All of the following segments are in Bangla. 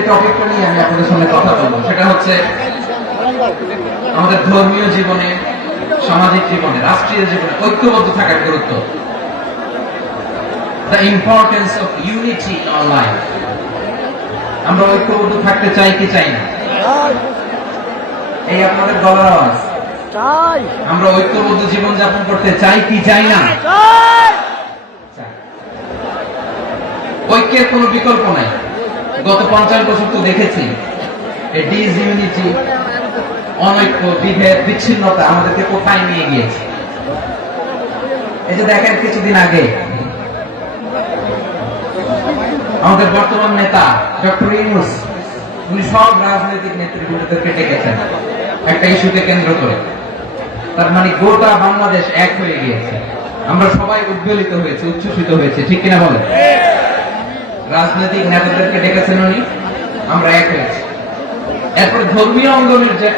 যে টপিকটা নিয়ে আমি আপনাদের সামনে কথা বলবো সেটা হচ্ছে আমাদের ধর্মীয় জীবনে, সামাজিক জীবনে, রাষ্ট্রীয় জীবনে ঐক্যবদ্ধ থাকার গুরুত্ব। The importance of unity in our life. আমরা ঐক্যবদ্ধ থাকতে চাই কি চাই না? এই আপনাদের গলার আওয়াজ। চাই। আমরা ঐক্যবদ্ধ জীবন যাপন করতে চাই কি চাই না? চাই। ঐক্যের কোনো বিকল্প নাই। গত 50 বছর তো দেখেছি এই ডিসইউনিটি, অনৈক্য, বিভেদ, বিচ্ছিন্নতা আমাদেরকে কোথায় নিয়ে গিয়েছে। এই যে দেখেন কিছুদিন আগে আমাদের বর্তমান নেতা ডক্টর ইউনূস, উনি সব রাজনৈতিক নেতৃবৃন্দদেরকে ডেকেছেন একটা ইস্যুকে কেন্দ্র করে। তার মানে গোটা বাংলাদেশ এক হয়ে গিয়েছে। আমরা সবাই উদ্বেলিত হয়েছে, উচ্ছ্বসিত হয়েছে, ঠিক কিনা বলেন? রাজনৈতিক নেতাদেরকে ডেকেছেন উনি, আমরা এক হয়েছি। এরপরে ধর্মীয় অঙ্গনের যে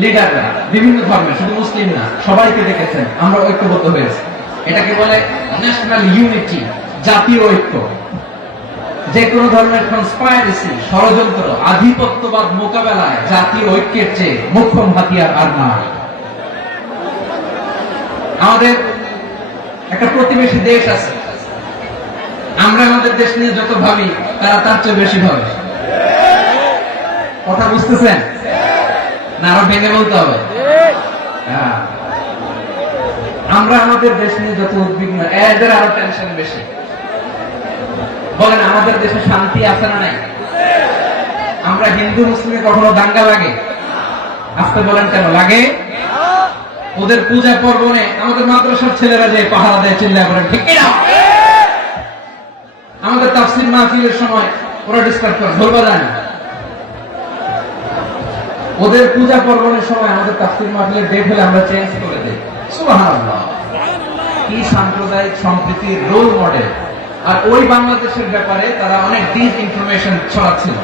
লিডাররা, বিভিন্ন ধর্মের, শুধু মুসলিম না, সবাইকে ডেকেছেন, আমরা ঐক্যবদ্ধ হয়েছি। এটাকে বলে ন্যাশনাল ইউনিটি, জাতীয় ঐক্য। যে কোনো ধরনের কনস্পাইরেসি, ষড়যন্ত্র, আধিপত্যবাদ মোকাবেলায় জাতীয় ঐক্যের চেয়ে মোক্ষম হাতিয়ার আর নাই। আমাদের একটা প্রতিবেশী দেশ আছে, আমরা আমাদের দেশ নিয়ে যত ভাবি তারা তার চেয়ে বেশি ভাবে। কথা বুঝতেছেন না? আরো ভেঙে বলতে হবে। আমরা আমাদের দেশ নিয়ে যত উদ্বিগ্ন, এদের আরো টেনশন বেশি। বলেন আমাদের দেশে শান্তি আছে না নাই? আমরা হিন্দু মুসলিমে কখনো দাঙ্গা লাগে? আসতে বলেন কেন লাগে? ওদের পূজা পর্বণে আমাদের মাদ্রাসার ছেলেরা যে পাহারা দেয়, চিল্লায় বলেন ঠিক কিনা? আমাদের তাফসীর মাহফিলের সময় ওরা ডিস্টার্ব করে, বলবা যায় না। ওদের পূজা পর্বণের সময় আমাদের তাফসীর মাহফিলের ডেট হলে আমরা চেঞ্জ করে দেই। সুবহানাল্লাহ, কি সাম্প্রদায়িক সম্প্রীতির রোল মডেল। আর ওই বাংলাদেশের ব্যাপারে তারা অনেক ডিসইনফরমেশন ছড়াচ্ছিল।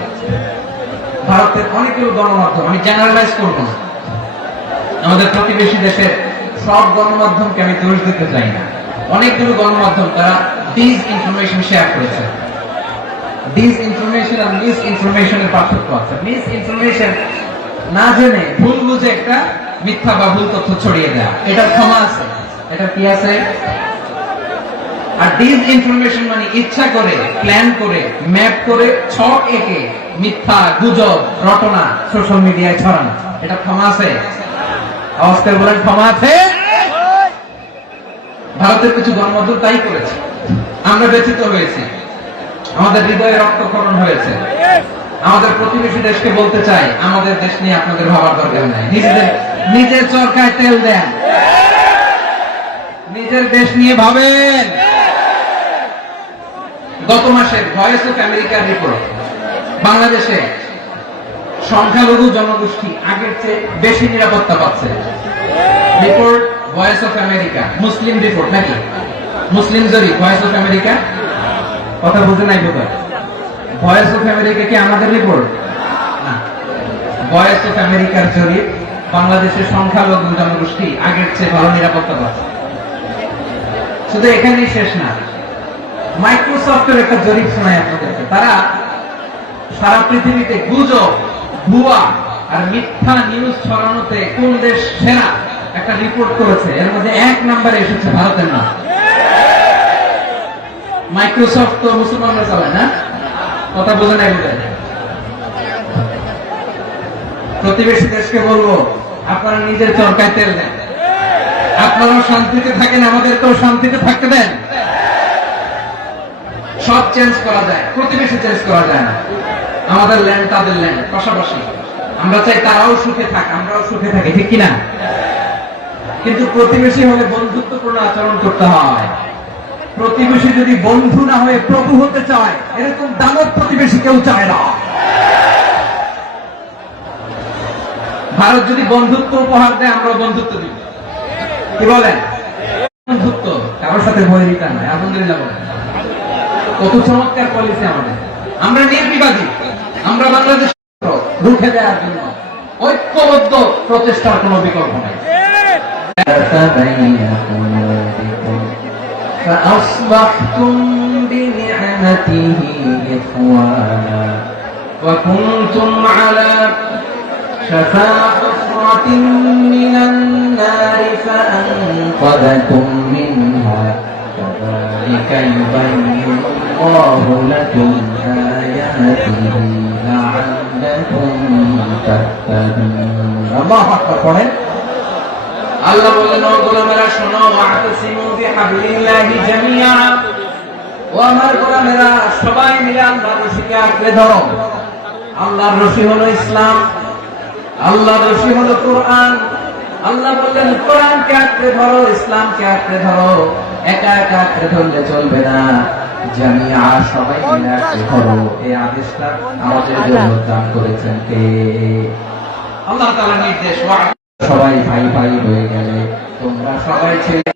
ভারতের অনেকগুলো গণমাধ্যম, আমি জেনারেলাইজ করব না, আমাদের প্রতিবেশী দেশের সব গণমাধ্যমকে আমি দোষ দিতে চাই না, অনেকগুলো গণমাধ্যম তারা ডিসইনফরমেশন শেয়ার করেছে। ডিসইনফরমেশন আর মিস ইনফরমেশনের পার্থক্য আছে। মিস ইনফরমেশন না জেনে ভুল বুঝে একটা মিথ্যা বা ভুল তথ্য ছড়িয়ে দেওয়া, এটার ক্ষমা আছে, এটা কি আছে। আর ডিসইনফরমেশন মানে ইচ্ছা করে, প্ল্যান করে, ম্যাপ করে, ছক এঁকে মিথ্যা, গুজব, রটনা সোশ্যাল মিডিয়ায় ছড়ানো, এটা ক্ষমা আছে? আওয়াজ করে বলেন ক্ষমা আছে? ভারতের কিছু গণমাধ্যম তাই করেছে, আমরা ব্যথিত হয়েছি, আমাদের হৃদয়ে রক্তক্ষরণ হয়েছে। আমাদের প্রতিবেশী দেশকে বলতে চাই, আমাদের দেশ নিয়ে আপনাদের ভাবার দরকার নাই। নিজের চরকায় তেল দেন, নিজের দেশ নিয়ে ভাবেন। গত মাসের ভয়েস অফ আমেরিকার রিপোর্ট, বাংলাদেশে সংখ্যালঘু জনগোষ্ঠী আগের চেয়ে বেশি নিরাপত্তা পাচ্ছে। Report voice of America, Muslim report নাকি? মুসলিম জরিপ, ভয়েস অফ আমেরিকা। কথা বুঝে নাই বোধ হয়। ভয়েস অফ আমেরিকা কি আমাদের রিপোর্ট না? ভয়েস অফ আমেরিকার জরিপ, বাংলাদেশের সংখ্যালঘু জনগোষ্ঠী আগের চেয়ে ভালো নিরাপত্তা পাচ্ছে। শুধু এখানেই শেষ না, মাইক্রোসফটের একটা জরিপ শোনায় আপনাদেরকে। তারা সারা পৃথিবীতে গুজব, ভুয়া আর মিথ্যা নিউজ ছড়ানোতে কোন দেশ সেরা একটা রিপোর্ট করেছে। এর মধ্যে 1 নম্বরে এসেছে ভারতের নাম। মাইক্রোসফট তো মুসলমানরা চালায় না? কথা বোঝে নাই বোধ হয়। প্রতিবেশী দেশকে বলবো, আপনারা নিজের চরকায় তেল দেন, আপনারাও শান্তিতে থাকেন, আমাদেরকেও শান্তিতে থাকতে দেন। সব চেঞ্জ করা যায়, প্রতিবেশী চেঞ্জ করা যায় না। আমাদের ল্যান্ড তাদের ল্যান্ড, পাশাপাশি। আমরা চাই তারাও সুখে থাক, আমরাও সুখে থাকি, ঠিক কিনা? কিন্তু প্রতিবেশী হলে বন্ধুত্বপূর্ণ আচরণ করতে হয়। প্রতিবেশী যদি বন্ধু না হয়ে প্রভু হতে চায়, এরকম দানব প্রতিবেশী কেউ চায় না। ভারত যদি বন্ধুত্ব উপহার দেয়, আমরা বন্ধুত্ব দিব। কি বলেন? বন্ধুত্ব, কারোর সাথে বৈরিতা নয়। আলহামদুলিল্লাহ বলেন। কত চমৎকার পলিসি আমাদের। আমরা নির্বিবাদী, আমরা বাংলাদেশ রুখে দেওয়ার জন্য ঐক্যবদ্ধ প্রচেষ্টার কোনো বিকল্প নাই। فأصبحتم بنعمته إخوانا ওয়া কুনতুম আলা শাফা হুফরাতিন মিনান নারি ফাআনকাযাকুম মিনহা কাযালিকা ইউবায়্যিনুল্লাহু লাকুম আয়াতিহি লাআল্লাকুম তাহতাদুন। আল্লাহু আকবার পড়েন। আল্লাহ বললেন, ও গোলামেরা শোনো, ওয়া'তাসিমু বিহাবলিল্লাহি জামিআ, ও আমার গোলামেরা সবাই মিলে আল্লাহর রশিকে আঁকড়ে ধরো। আল্লাহর রশি হলো ইসলাম, আল্লাহর রশি হলো কোরআন। আল্লাহ বললেন কোরআনকে আঁকড়ে ধরো, ইসলামকে আঁকড়ে ধরো। একা একা আঁকড়ে ধরলে চলবে না, জামিআ সবাই মিলে আঁকড়ে ধরো। এই আদেশটা আমাদের জন্য দান করেছেন কে? আল্লাহ তাআলার নির্দেশ। সবাই ভাই ভাই হয়ে গেলে তোমরা সবাই ছেলে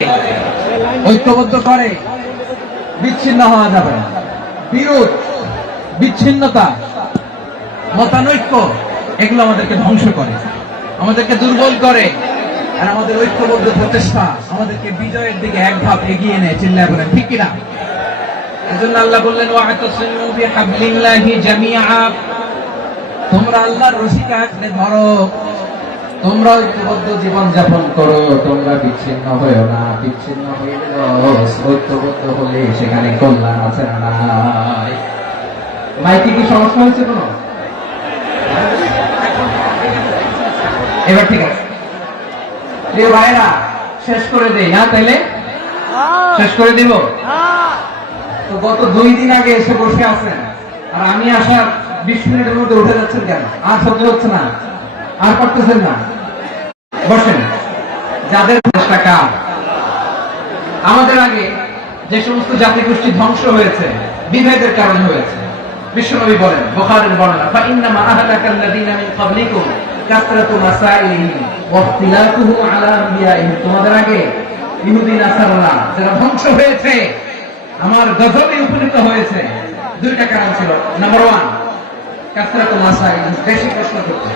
ঐক্যবদ্ধ করে বিচ্ছিন্ন হওয়া যাবে না। বিরোধ, বিচ্ছিন্নতা, মতানৈক্য এগুলো আমাদেরকে ধ্বংস করে, আমাদেরকে দুর্বল করে। আর আমাদের ঐক্যবদ্ধ প্রচেষ্টা আমাদেরকে বিজয়ের দিকে এক ধাপ এগিয়ে নেয়। চিল্লায় বলেন ঠিক কিনা? এজন্য আল্লাহ বললেন, ওয়া'তাসিমু বিহাবলিল্লাহি জামিআ, তোমরা আল্লাহর রশিকে আঁকড়ে ধরো, তোমরা ঐক্যবদ্ধ জীবন যাপন করো, তোমরা বিচ্ছিন্ন হয়েও না। বিচ্ছিন্ন হয়ে ঐক্যবদ্ধ হলে সেখানে কল্যাণ আছে না নাই? মাইকে কি সমস্যা হয়েছে কোনো? এবার ঠিক আছে প্রিয় ভাইরা, শেষ করে দেই না? তাইলে শেষ করে দিব তো। গত 2 দিন আগে এসে বসে আছেন, আর আমি আসার 20 মিনিটের মধ্যে উঠে যাচ্ছেন কেন? আর সহ্য হচ্ছে না, আর পারতেছেন না? বসেন। যাদের চেষ্টা কার? আমাদের আগে যে সমস্ত জাতিগোষ্ঠী ধ্বংস হয়েছে বিভেদের কারণে হয়েছে। বিশ্বনবী বলেন, বুখারীর বর্ণনা, ফাইন্নামা আহলাকাল্লাযীনা মিন ক্বাবলিকুম কাসরাতু মাসাইলিহিম ওয়া ইখতিলাফুহুম আলা আনবিয়াইহিম। তোমাদের আগে ইহুদি নাসারারা যারা ধ্বংস হয়েছে, আমার গজবে উপনীত হয়েছে, 2টা কারণ ছিল। নাম্বার 1, কাসরাতু মাসাইলিহিম, বেশি প্রশ্ন করতে,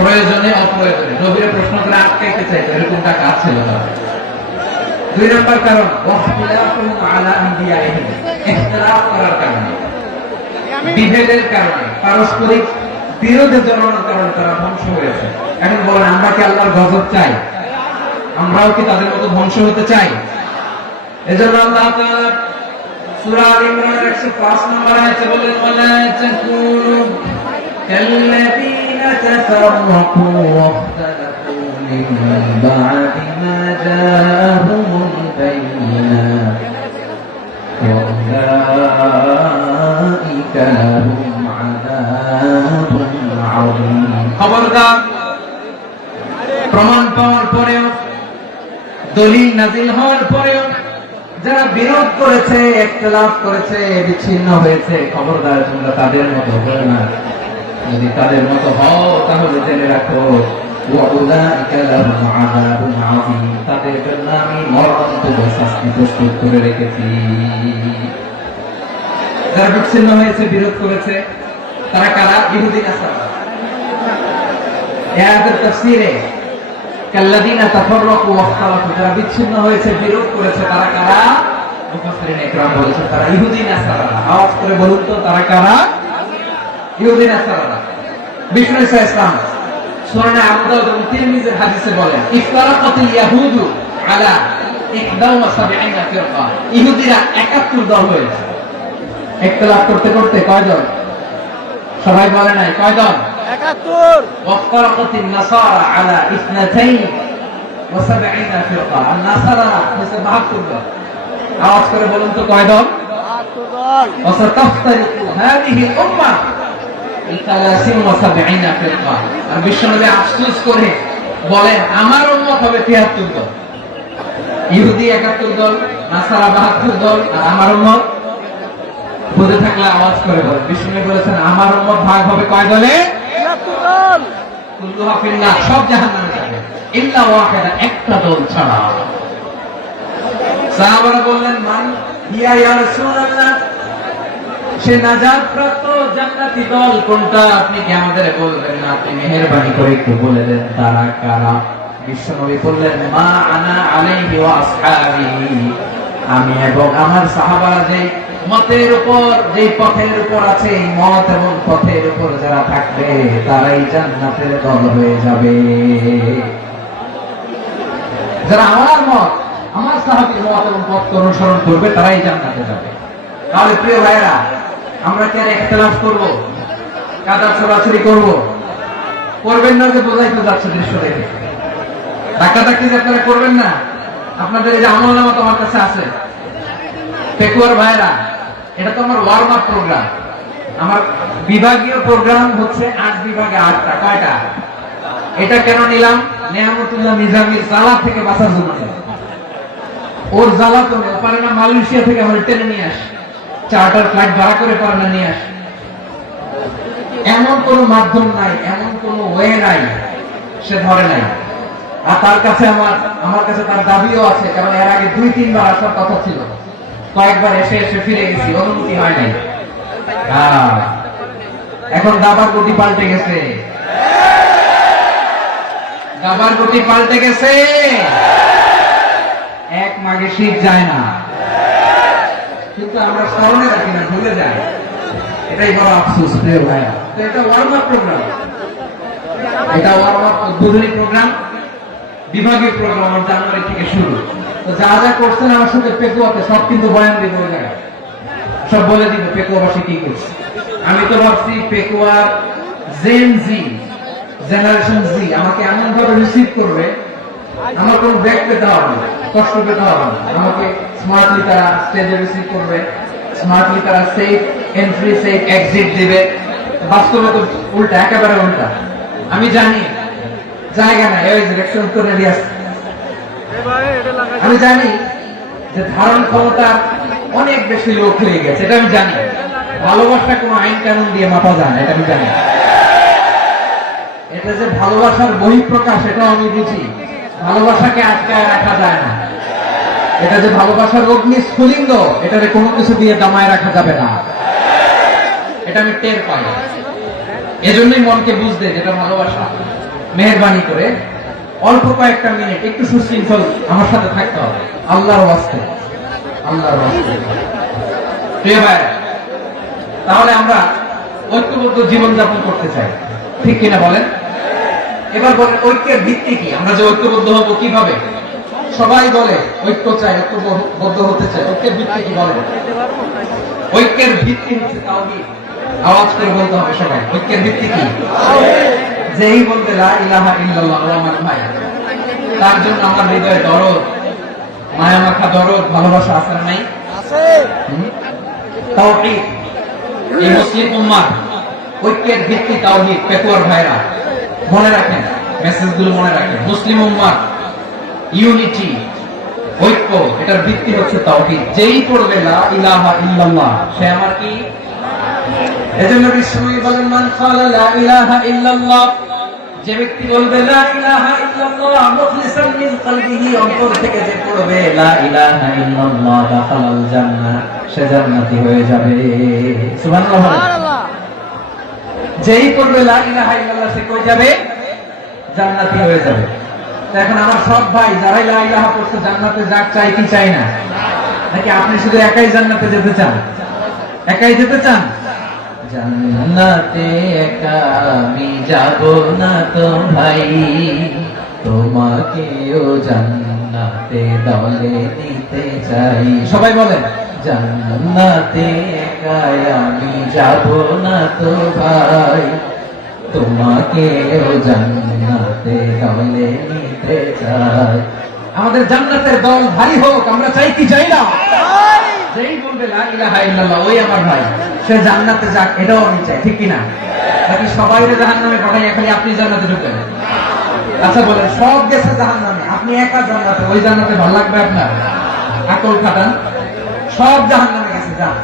প্রয়োজনে অপ্রয়োজনে নবীর প্রশ্ন করে আটকাইতে চাইতো, এরকমটা কাজ ছিল তার। 2 নম্বর কারণ, ওয়াখতিলাফুহুম আলা আনবিয়াইহিম, ইখতিলাফ করার কারণে, বিভেদের কারণে, পারস্পরিক বিরোধে জড়ানোর কারণে তারা ধ্বংস হয়েছে। এখন বলেন, আমরা কি আল্লাহর গজব চাই? আমরাও কি তাদের মতো ধ্বংস হতে চাই? এজন্য আল্লাহ তাআলা সূরা আল ইমরানের 105 নম্বর আয়াতে বলেন, ওয়ালা তাকুনু কাল্লাযীনা তাফাররাকু ওয়াখতালাফু মিন বা'দি মা জাআহুমুল বায়িনাত ওয়া উলাইকা লাহুম আযাবুন আযীম। খবরদার, প্রমাণ পাওয়ার পরেও, দলিল নাজিল হওয়ার পরেও যারা বিরোধ করেছে, ইখতিলাফ করেছে, বিচ্ছিন্ন হয়েছে, খবরদার তোমরা তাদের মতো হও না। যদি তাদের মতো হও তাহলে জেনে রাখো, ওয়া উলাইকা লাহুম আযাবুন আযীম, তাদের জন্য আমি মরণান্তক শাস্তি প্রস্তুত করে রেখেছি। যারা বিচ্ছিন্ন হয়েছে, বিরোধ করেছে, তারা কারা? ইহুদি নাসারা। এই আয়াতের তাফসীরে কাল্লাযীনা তাফাররাকু ওয়াখতালাফু, যারা বিচ্ছিন্ন হয়েছে, বিরোধ করেছে, তারা কারা? মুফাসসিরিন ইকরাম বলেছেন তারা ইহুদি নাসারা। আওয়াজ করে বলুন তো, তারা কারা? ইহুদি নাসারা। বিষ্ণু ঈসা ইসলাম সূরা আবু দাউদ এবং তিরমিজির হাদিসে বলেন, ইফতারাকাতিল ইয়াহুদু আলা 71 ফিরকা, ইহুদিরা 71 দল হয়েছে। ইখতিলাফ করতে করতে কয়জন? সবাই বলে নাই কয়জন? 71। ওয়াফতারাকাতিন নাসারা আলা 72 ফিরকা, আর নাসারা হচ্ছে 72 দল। আওয়াজ করে বলুন তো কয় দল? 72 দল। ওয়াসাতাফতারিকু হাদিহি উম্মাহ 73 ফিরকা। আর বিশ্বনবী আফসোস করে বলেন, আমার উম্মত হবে 73 দল। ইহুদি 71 দল, নাসারা 72 দল, আর আমার উম্মত বুঝে থাকলে আওয়াজ করে বলেন। বিশ্বনবী বলেছেন, আমার উম্মত ভাগ হবে কয় দলে? 73 দল। কুল্লুহা ফিন্নার, সব জাহান্নামে যাবে, ইল্লা ওয়াহিদা, একটা দল ছাড়া। সাহাবারা বললেন, মান হিয়া ইয়া রাসূলুল্লাহ, সে নাজাত প্রাপ্ত জান্নাতি দল কোনটা? আপনি কি আমাদের বলবেন না? আপনি মেহেরবানি করে একটু বলে দেন তারা কারা? বিশ্বনবী বললেন, মা আনা আলাইহি ওয়া আসহাবি, আমি এবং আমার সাহাবারা যে মতের উপর, যে পথের উপর আছে, এই মত এবং পথের উপর যারা থাকবে তারাই জান্নাতের দল হয়ে যাবে। যারা আমার মত, আমার সাহাবীর মত এবং পথকে অনুসরণ করবে তারাই জান্নাতে যাবে। তাহলে প্রিয় ভাইরা, আমরা কি আর ইখতিলাফ করব, কাদা ছোড়াছুড়ি করব? করবেন না, যে বোঝাই তো যাচ্ছে দৃশ্য দেখে। ডাকাডাকি যে আপনারা করবেন না, আপনাদের এই যে আমলনামা তোমার কাছে আছে পেকুয়ার ভাইরা, এটা তো আমার ওয়ার্ম আপ প্রোগ্রাম। আমার বিভাগীয় প্রোগ্রাম হচ্ছে 8 বিভাগে 8টা। কয়টা? এটা কেন নিলাম? নেয়ামতুল্লাহ নিজামীর জ্বালা থেকে বাঁচার জন্য। ওর জ্বালা তো পারে না মালয়েশিয়া থেকে আমার টেনে নিয়ে আস, চার্টার ফ্লাইট ভাড়া করে পারে না নিয়ে আস। এমন কোন মাধ্যম নাই, এমন কোন ওয়ে নাই, সে ধরে নাই। আর তার কাছে আমার কাছে তার দাবিও আছে, কারণ এর আগে 2-3 বার আসার কথা ছিল, কয়েকবার এসে এসে ফিরে গেছি, অনুমতি হয় নাই। এখন দাবার গতি পাল্টে গেছে, দাবার গতি পাল্টে গেছে। এক মাঘে শীত যায় না, কিন্তু আমরা স্মরণে রাখি না, ভুলে যাই। এটাই বড় আফসোস প্রিয় ভাইয়া। তো এটা ওয়ার্ম আপ প্রোগ্রাম, এটা ওয়ার্ম আপ উদ্বোধনী প্রোগ্রাম, বিভাগীয় প্রোগ্রাম আমার জানুয়ারি থেকে শুরু। তো যা যা করছেন আমার সাথে পেকুয়াতে সব কিন্তু বয়ান দিব, ওই জায়গায় সব বলে দিব পেকুয়াবাসী কি করছে। আমি তো ভাবছি পেকুয়ার জেন জি, জেনারেশন জি আমাকে এমন ভাবে রিসিভ করবে, আমার কোনো ব্যাক পেতে হবে না, কষ্ট পেতে হবে না। আমাকে স্মার্টলি তারা স্টেজে রিসিভ করবে, স্মার্টলি তারা সেফ এন্ট্রি সেফ এক্সিট দিবে। বাস্তবে তো উল্টা, একেবারে উল্টা। আমি জানি জায়গা নাই, ওই ডিরেকশন তো রেডি আছে। আমি জানি যে ধারণ ক্ষমতা অনেক বেশি লোক হয়ে গেছে, এটা আমি জানি। ভালোবাসা কোনো আইন কানুন দিয়ে মাপা যায় না, এটা আমি জানি। এটা যে ভালোবাসার বহিঃপ্রকাশ, এটাও আমি বুঝি। ভালোবাসাকে আটকায় রাখা যায় না। এটা যে ভালোবাসার অগ্নি স্ফুলিঙ্গ, এটারে কোনো কিছু দিয়ে দামায় রাখা যাবে না, এটা আমি টের পাই। এজন্যই মনকে বুঝতে যেটা ভালোবাসা। মেহেরবানি করে অল্প কয়েকটা মিনিট একটু সুশৃঙ্খল আমার সাথে থাকতে হবে, আল্লাহর ওয়াস্তে, আল্লাহর ওয়াস্তে। প্রিয় ভাই, তাহলে আমরা ঐক্যবদ্ধ জীবনযাপন করতে চাই, ঠিক কিনা বলেন? এবার বলেন ঐক্যের ভিত্তি কি? আমরা যে ঐক্যবদ্ধ হব কিভাবে? সবাই বলে ঐক্য চাই, ঐক্যবদ্ধ হতে চাই। ঐক্যের ভিত্তি কি বলেন? ঐক্যের ভিত্তি হচ্ছে তাওহীদ। আওয়াজ করে বলতে হবে সবাই, ঐক্যের ভিত্তি কি? যেই বলবে লা ইলাহা ইল্লাল্লাহ, ও আমার ভাই, তার জন্য আমার হৃদয়ে দরদ, মায়া মাখা দরদ, ভালোবাসা আছে না নাই? আছে। তাওহীদ। এই মুসলিম উম্মাহ ঐক্যের ভিত্তি তাওহীদ। পেকুয়ার ভাইরা মনে রাখেন, মেসেজগুলো মনে রাখেন। মুসলিম উম্মাহ ইউনিটি, ঐক্য, এটার ভিত্তি হচ্ছে তাওহীদ। যেই পড়বে লা ইলাহা ইল্লাল্লাহ, সে আমার কি? এজন্য বিশ্বনবী বলেন, মান ক্বালা লা ইলাহা ইল্লাল্লাহ, যে ব্যক্তি বলবে লা ইলাহা ইল্লাল্লাহ মুখলিসান মিন কলবিহি, অন্তর থেকে যে পড়বে লা ইলাহা ইল্লাল্লাহ, দাখালাল জান্নাহ, সে জান্নাতি হয়ে যাবে। সুবহানাল্লাহ। সুবহানাল্লাহ। যেই পড়বে লা ইলাহা ইল্লাল্লাহ, সে কই যাবে? জান্নাতি হয়ে যাবে। এখন আমার সব ভাই যারাই লা ইলাহা পড়ছে জান্নাতে যাক, চাই কি চাই না? নাকি আপনি শুধু একাই জান্নাতে যেতে চান? একাই যেতে চান? জান্নাতে একা আমি যাব না তো ভাই, তোমাকেও জান্নাতে দলে নিতে চাই। সবাই বলেন, জান্নাতে একা আমি যাব না তো ভাই, তোমাকেও জান্নাতে দলে নিতে চাই। আমাদের জান্নাতের দল ভারী হোক, আমরা চাই কি চাই না? যেই বলবে লা ইলাহা ইল্লাল্লাহ, ওই আমার ভাই, সে জান্নাতে যাক, এটাও আমি চাই, ঠিক কিনা? নাকি সবাই জাহান্নামে পাঠাই, খালি আপনি জান্নাতে ঢুকবেন? আচ্ছা বলেন, সব গেছে জাহান্নামে, আপনি একা জান্নাতে, ওই জান্নাতে ভালো লাগবে আপনার? আকল খাটান। সব জাহান্নামে গেছে, যান।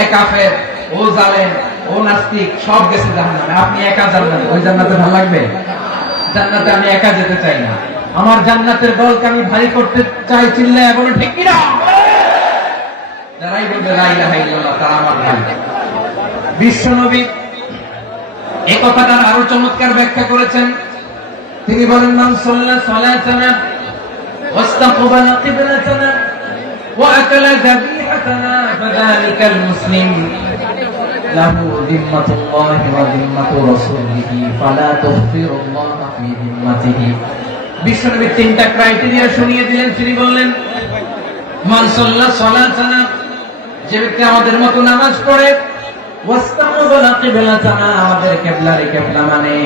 এ কাফের, ও জালেম, ও নাস্তিক, সব গেছে জাহান্নামে, আপনি একা জান্নাতে, ওই জান্নাতে ভালো লাগবে? জান্নাতে আমি একা যেতে চাই না, আমার জান্নাতের দলকে আমি ভারী করতে চাই। চিল্লায় বলো ঠিক কিনা? যারাই বলবে লা ইলাহা ইল্লাল্লাহ, তারা আমার ভাই। বিশ্বনবী এই কথাটার আরো চমৎকার ব্যাখ্যা করেছেন। তিনি বলেন, মান সাল্লা সালাতানা ওয়াস্তাকবালা কিবলাতানা ওয়া আকালা যাবিহাতানা হাসানা ফাযালিকাল মুসলিম লাহু যিম্মাতুল্লাহি ওয়া যিম্মাতু রাসূলিহি ফালা তুখফিরুল্লাহা ফি যিম্মাতিহি। বিশ্বনবী তিনটা ক্রাইটেরিয়া শুনিয়ে দিলেন। তিনি বললেন, মান সাল্লা সালাতানা, যে ব্যক্তি আমাদের মতো নামাজ পড়ে, ওয়াস্তাকবালা কিবলাতানা, আমাদের কিবলারে কিবলা মানে,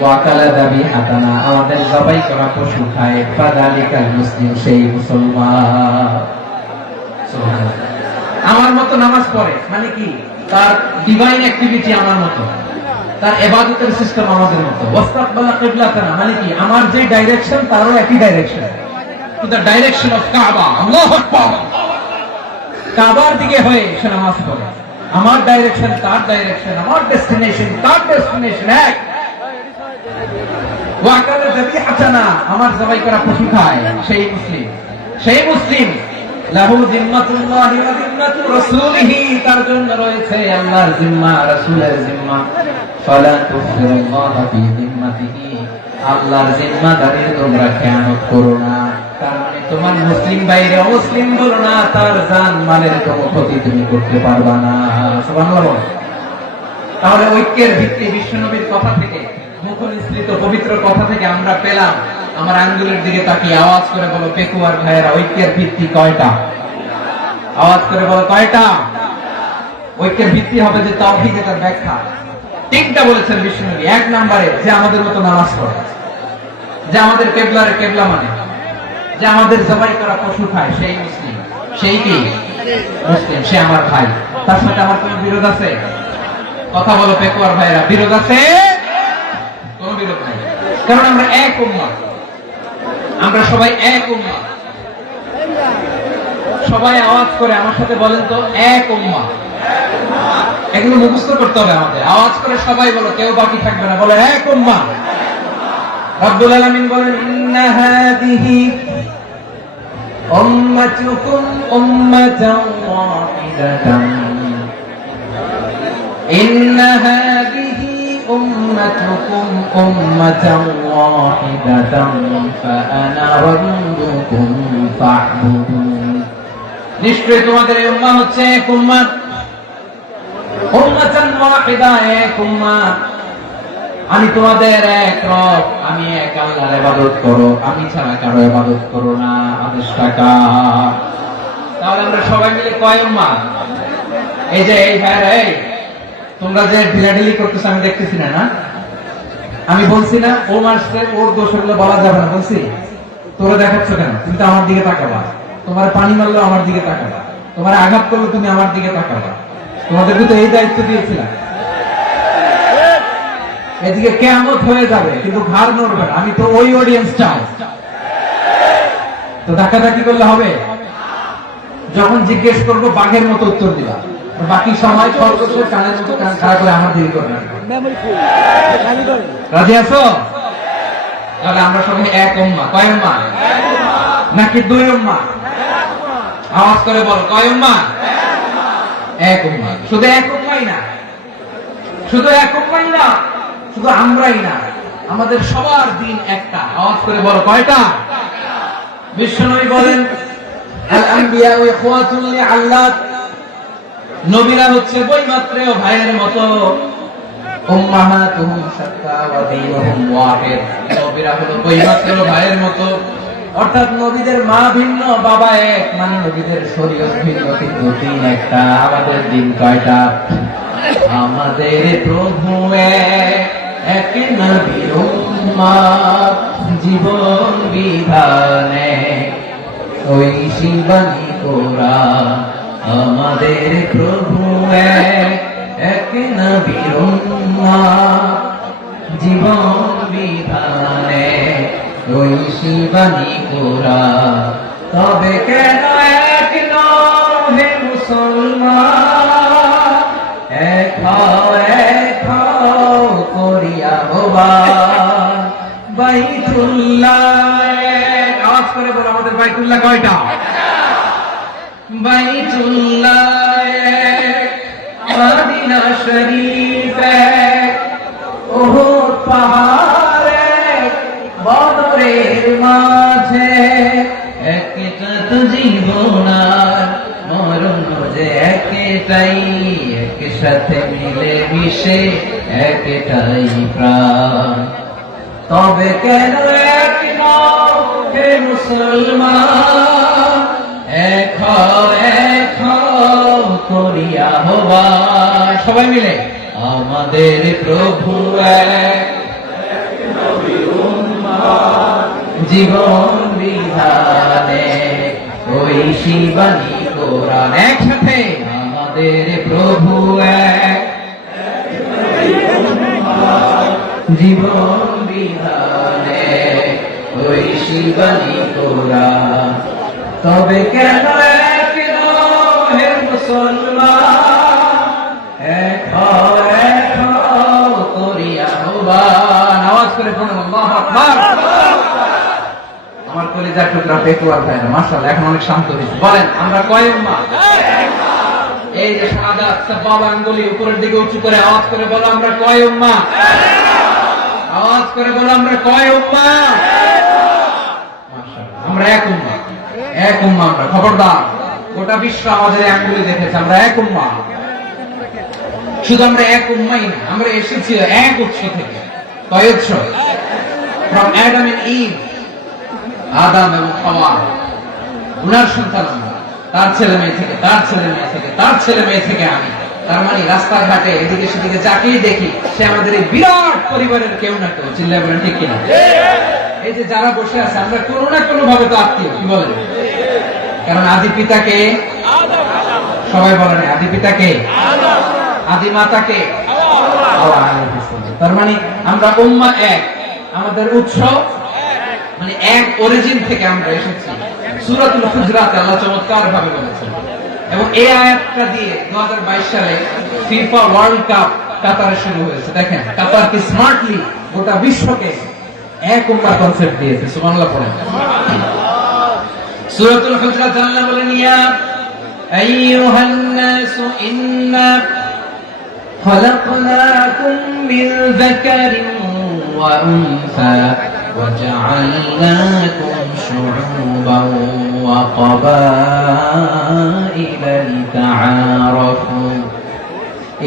ওয়াকালা যাবিহাতানা, আমাদের জবাই করা পশু খায়, ফাযালিকাল মুসলিম, সেই মুসলমান। সুবহানাল্লাহ। আমার মতো নামাজ পড়ে মানে কি? তার ডিভাইন অ্যাক্টিভিটি আমার মতো, তার ইবাদতের সিস্টেম আমাদের মতো। ওয়াস্তাকবালা কিবলাতানা মানে কি? আমার যে ডাইরেকশন তারও একই direction, to the direction of কাবা। আল্লাহু আকবার। কাবার দিকে হয়ে সে নামাজ পড়ে। আমার ডাইরেকশন তার ডাইরেকশন, আমার ডেস্টিনেশন তার ডেস্টিনেশন এক। ওয়াকালা যাবিহাতানা, আমার জবাই করা পশু খায়, সেই মুসলিম। সেই মুসলিম লাহু যিম্মাতুল্লাহি ওয়া যিম্মাতু রাসূলিহি, তার জন্য রয়েছে আল্লাহর জিম্মা, রাসূলের জিম্মা। ফালা তুখফিরুল্লাহা ফি যিম্মাতিহি, আল্লাহর জিম্মাদারির তোমরা খেয়ানত করো না। তার মানে তোমার মুসলিম বাইরে অমুসলিম বলো না, তার জান মালের কোনো ক্ষতি তুমি করতে পারবা না। সুবহানাল্লাহ। তাহলে ঐক্যের ভিত্তি বিশ্বনবীর কথা থেকে, মুখনিসৃত পবিত্র কথা থেকে আমরা পেলাম। আমার আঙ্গুলের দিকে তাকিয়ে আওয়াজ করে বলো পেকুয়ার ভাইয়েরা, ঐক্যের ভিত্তি কয়টা? আওয়াজ করে বলো কয়টা? ঐক্যের ভিত্তি হবে যে তাওহীদ, এর ব্যাখ্যা তিনটা বলেছেন বিশ্বনবী। এক নম্বরে, যে আমাদের মতো নামাজ পড়ে, যে আমাদের কিবলারে কিবলা মানে, যে আমাদের জবাই করা পশু খায়, সেই মুসলিম। সেই কি? মুসলিম। সে আমার ভাই। তার সাথে আমার কোনো বিরোধ আছে? কথা বলো পেকুয়ার ভাইয়েরা, বিরোধ আছে? কোনো বিরোধ নাই, কারণ আমরা এক উম্মাহ, আমরা সবাই এক উম্মাহ। সবাই আওয়াজ করে আমার সাথে বলেন তো, এক উম্মাহ। এগুলো মুখস্থ করতে হবে আমাদের। আওয়াজ করে সবাই বলো, কেউ বাকি থাকবে না, বলে এক উম্মাহ। রব্বুল আলামিন বলেন, ইন্না হাদিহি উম্মাতুকুম উম্মাতান ওয়াহিদাতান, ইন্না হাদিহি উম্মাতুকুম উম্মাতান ওয়াহিদাতান ফাআনা রাব্বুকুম ফা'বুদুন। নিশ্চয়ই তোমাদের এই উম্মাহ হচ্ছে এক উম্মাত, উম্মাতান ওয়াহিদা, এক উম্মাত। আমি তোমাদের এক রব, আমি এক আল্লাহর ইবাদত করো, আমি ছাড়া কারো ইবাদত করো না। আদেশটা কার? তাহলে আমরা সবাই মিলে কয় উম্মাহ? এই যে এই ভাইরা, এই তোমরা যে ঢিলাঢিলি করতেছ আমি দেখতেছি না, না? আমি বলছি না ও মারছে, ওর দোষ হলে বলা যাবে না, বলছি? তোরা দেখাচ্ছ কেন? তুমি তো আমার দিকে তাকাবা। তোমার পানি মারলো আমার দিকে তাকাবা, তোমার আঘাত করলো তুমি আমার দিকে তাকাবা। তোমাদেরকে তো এই দায়িত্ব দিয়েছিলাম। এদিকে কিয়ামত হয়ে যাবে কিন্তু ঘাড় নড়বে না। আমি তো ওই অডিয়েন্স চাই। তো ধাক্কাধাক্কি করলে হবে? যখন জিজ্ঞেস করবো বাঘের মতো উত্তর দিবা, বাকি সময় খরগোশের কানের মতো কান খাড়া করে আমার দিকে করবে। রাজি আছো? তাহলে আমরা সবাই এক উম্মাহ। কয় উম্মাহ? নাকি দুই উম্মাহ? আওয়াজ করে বল, কয় উম্মাহ? এক উম্মাহ। শুধু এক উম্মাহই না, শুধু এক উম্মাহই না, শুধু আমরাই না, আমাদের সবার দিন একটা। আওয়াজ করে বলো কয়টা? বিশ্বনবী বলেন, আল আম্বিয়া ইখওয়াতুল লিআল্লাত, নবীরা হচ্ছে বৈমাত্রেয় ভাইয়ের মতো। উম্মাহাতুহুম শাত্তা ওয়া দীনুহুম ওয়াহিদ, নবীরা হলো বৈমাত্রেয় ভাইয়ের মতো। অর্থাৎ নবীদের মা ভিন্ন, বাবা এক, মানে নবীদের শরীয়ত ভিন্ন, কিন্তু দিন একটা। আমাদের দিন কয়টা? আমাদের প্রভু এক, এক নবীর উম্মাহ, জীবন বিধানে ওই শিবানী কোরআন। আমাদের প্রভু এক, এক নবীর উম্মাহ, জীবন বিধানে ওই শিবানী কোরআন। তবে কেন এক নও হে মুসলমান, এক হও করিয়া আহ্বান। বাইতুল্লাহ এক। আওয়াজ করে বলো, আমাদের বাইতুল্লাহ কয়টা? বাইতুল্লাহ এক, মদিনা শরীফ এক, উহুদ পাহাড় এক, বদরের মাঝে একটা তো জীবন আর মিশে একটাই প্রাণ। তবে কেন এক নও হে মুসলমান, এক হও করিয়া আহ্বান। সবাই মিলে আমাদের প্রভু এক, জীবন বিধানে ওই শিবানী কোরআন। একসাথে আমাদের প্রভু এক, জীবন বিধানে ওই শিবানী কোরআন। তবে কেন এক নও হে মুসলমান, এক হও করিয়া আহ্বান। আওয়াজ করে পড়ুন আল্লাহু আকবার। আমার কলিজার টুকরা পেকুয়ার ভাইরা মাশাআল্লাহ এখন অনেক শান্ত হয়েছে। বলেন আমরা কয় উম্মাহ? এই যে শাহাদাত সাব্বাব আঙ্গুলি উপরের দিকে উঁচু করে আওয়াজ করে বলো আমরা কয় উম্মাহ? আওয়াজ করে বলো আমরা কয় উম্মাহ? মাশাআল্লাহ আমরা এক উম্মাহ, এক উম্মাহ আমরা। খবরদার, গোটা বিশ্ব আমাদের এই আঙ্গুলি দেখেছে আমরা এক উম্মাহ। শুধু আমরা এক উম্মাহই না, আমরা এসেছি এক উৎস থেকে। কয় উৎস? from Adam and Eve, আদম এবং হাওয়া, উনার সন্তান আমরা। তার ছেলে মেয়ে থেকে, তার ছেলে মেয়ে থেকে, তার ছেলে মেয়ে থেকে আমি। তার মানে রাস্তাঘাটে এদিকে সেদিকে যাকেই দেখি সে আমাদের এই বিরাট পরিবারের কেউ না কেউ। চিল্লায় বলেন ঠিক কিনা? এই যে যারা বসে আছে আমরা কোনো না কোনো ভাবে তো আত্মীয়। কি বলেন? কারণ আদি পিতাকে, সবাই বলেন আদি পিতাকে, আদি মাতাকে, তার মানে আমরা উম্মাহ এক, আমাদের উৎস মানে এক, অরিজিন থেকে আমরা এসেছি। সূরাতুল হুজরাতে আল্লাহ চমৎকার ভাবে বলেছেন। এবং এই আয়াতটা দিয়ে 2022 সালে ফিফা ওয়ার্ল্ড কাপ কাতারে শুরু হয়েছে। দেখেন কাতার কি স্মার্টলি গোটা বিশ্বকে এক উম্মাহ কনসেপ্ট দিয়েছে। সুবহানাল্লাহ পড়েন। সূরাতুল হুজরাত আল্লাহ বলেন ইয়া আইয়ুহান নাসু ইন্না খলাকনাকুম মিন যাকারিন ওয়া উনসা وجعلناكم شعوبا وقبائل لتعارفوا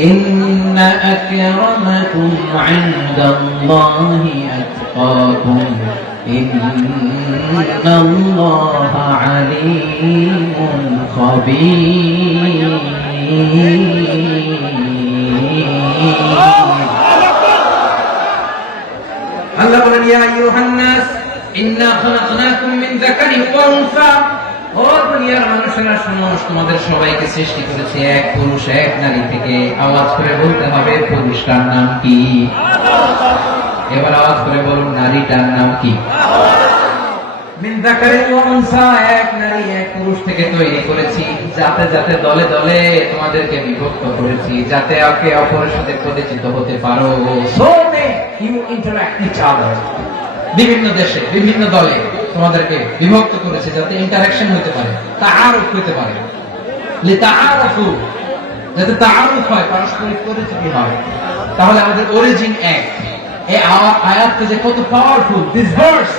إن أكرمكم عند الله أتقاكم إن الله عليم خبير আল্লাহ বলেন ইয়া আইয়ুহান নাস ইন্না খালাকনাকুম মিন যাকারিন ওয়া উনসা। ও দুনিয়ার মানুষেরা শোনো, তোমাদের সবাইকে সৃষ্টি করেছি এক পুরুষ এক নারী থেকে। আওয়াজ করে বলতে হবে পুরুষটার নাম কি? এবার আওয়াজ করে বলুন নারীটার নাম কি? মিন যাকারিন ওয়া উনসা, এক নারী এক পুরুষ থেকে তৈরি করেছি। যাতে যাতে দলে দলে তোমাদেরকে বিভক্ত করেছি, যাতে একে অপরের সাথে পরিচিত হতে পারো। So you interact each other. বিভিন্ন দেশে বিভিন্ন দলে তোমাদেরকে বিভক্ত করেছে যাতে ইন্টারঅ্যাকশন হতে পারে, তাআরুফ হতে পারে। লিতাআরফু, যাতে তাআরুফ হয়, পারস্পরিক পরিচিতি হয়। তাহলে আমাদের অরিজিন এক। এই আয়াতটা যে কত powerful. This verse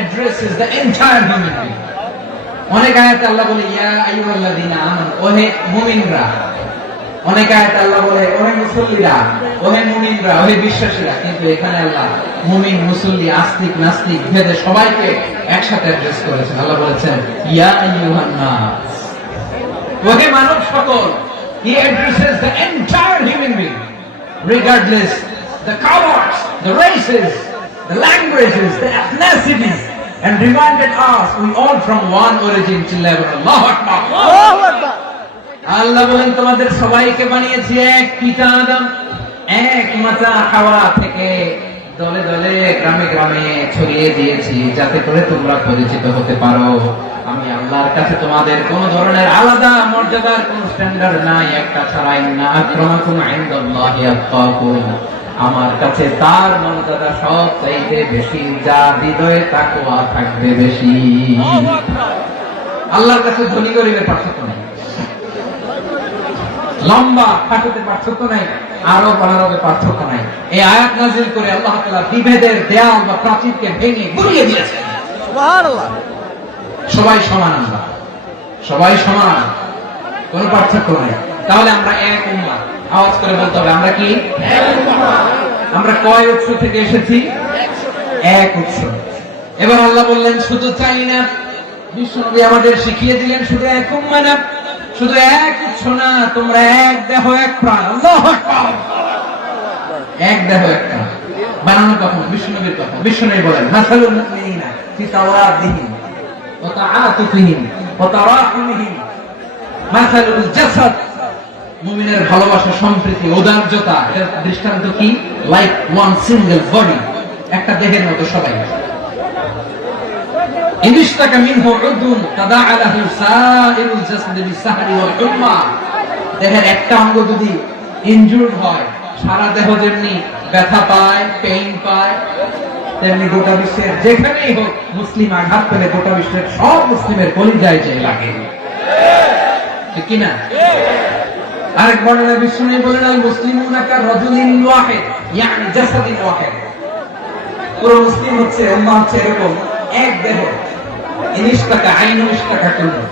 addresses the entire human being. অনেক আয়াতে আল্লাহ বলে ইয়া আইয়ুহাল্লাযীনা আমানু, ওহে মুমিনরা। অনেক আয়াতে আল্লাহ বলে ওহে মুসল্লিরা, ওহে মুমিনরা, ওহে বিশ্বাসীরা। কিন্তু এখানে আল্লাহ মুমিন মুসল্লি আস্তিক নাস্তিক ভেদে সবাইকে একসাথে অ্যাড্রেস করেছেন। আল্লাহ বলেছেন ইয়া আইয়ুহান নাস, ওহে মানব সকল। He addresses the entire human being regardless the colors, the races, the languages, the ethnicities, and reminded us we all from one origin. Allahu Akbar, Allahu Akbar। আল্লাহ বলেন তোমাদের সবাইকে বানিয়েছি এক পিতা আদম, এক মাতা হাওয়া থেকে। দলে দলে গ্রামে গ্রামে ছড়িয়ে দিয়েছি যাতে করে তোমরা পরিচিত হতে পারো। আমি আল্লাহর কাছে তোমাদের কোন ধরনের আলাদা মর্যাদার কোন স্ট্যান্ডার্ড নাই, একটা ছাড়া। ইন্না আকরামাকুম ইনদাল্লাহি আতকাকুম, আমার কাছে তার মর্যাদা সব চাইতে বেশি, যার হৃদয়ে তাকওয়া থাকবে বেশি। আল্লাহর কাছে ধনী গরিবের পার্থক্য নেই, লম্বা খাটোতে পার্থক্য নাই, আরব অনারবে পার্থক্য নাই। এই আয়াত নাযিল করে আল্লাহ তাআলা বিভেদের দেয়াল বা প্রাচীরকে ভেঙে গুড়িয়ে দিয়েছেন। সুবহানাল্লাহ। সবাই সমান, আমরা সবাই সমান, কোনো পার্থক্য নাই। তাহলে আমরা এক উম্মাহ। আওয়াজ করে বলতে হবে আমরা কি? আমরা কয় উৎস থেকে এসেছি? এক উৎস। এবার আল্লাহ বললেন শুধু চাই না, বিশ্বনবী আমাদের শিখিয়ে দিলেন শুধু এক উম্মাহ না, শুধু এক উৎস না, তোমরা এক দেহ এক প্রাণ। আল্লাহু আকবার। এক দেহ এক প্রাণ বানানো কখন? বিশ্বনবীর কথা। বিশ্বনবী বলেন মাসালুল মুমিনিনা ফি তাওয়াদিহিম ওয়া তাআতুফিহিম ওয়া তারাহুমিহিম মাসালুল জাসাদ। মুমিনের ভালোবাসা, সম্প্রীতি, ঔদার্যতা এর দৃষ্টান্ত কি? লাইক ওয়ান সিঙ্গেল বডি, একটা দেহের মতো সবাই। ইনিশতাকা মিনহু উদুন তাদাআ লাহু সাইরুল জাসাদি বিসাহরি ওয়াল হুম্মা। দেহের একটা অঙ্গ যদি ইনজুরড হয়, সারা দেহ যেমনি ব্যথা পায়, পেইন পায়, তেমনি গোটা বিশ্বের যেখানেই হোক মুসলিম আঘাত পেলে গোটা বিশ্বের সব মুসলিমের কলিজায় যে লাগে, ঠিক কি না? আরেক বর্ণনায় বিশ্বনবী বলেন আল মুসলিমুনা কা রাজুলিন ওয়াহিদ ইয়ানি জাসাদিন ওয়াহিদ। পুরো মুসলিম হচ্ছে, উম্মাহ হচ্ছে এরকম এক দেহ। ইনিশতাকা আইনু ইশতাকা কুল্লু।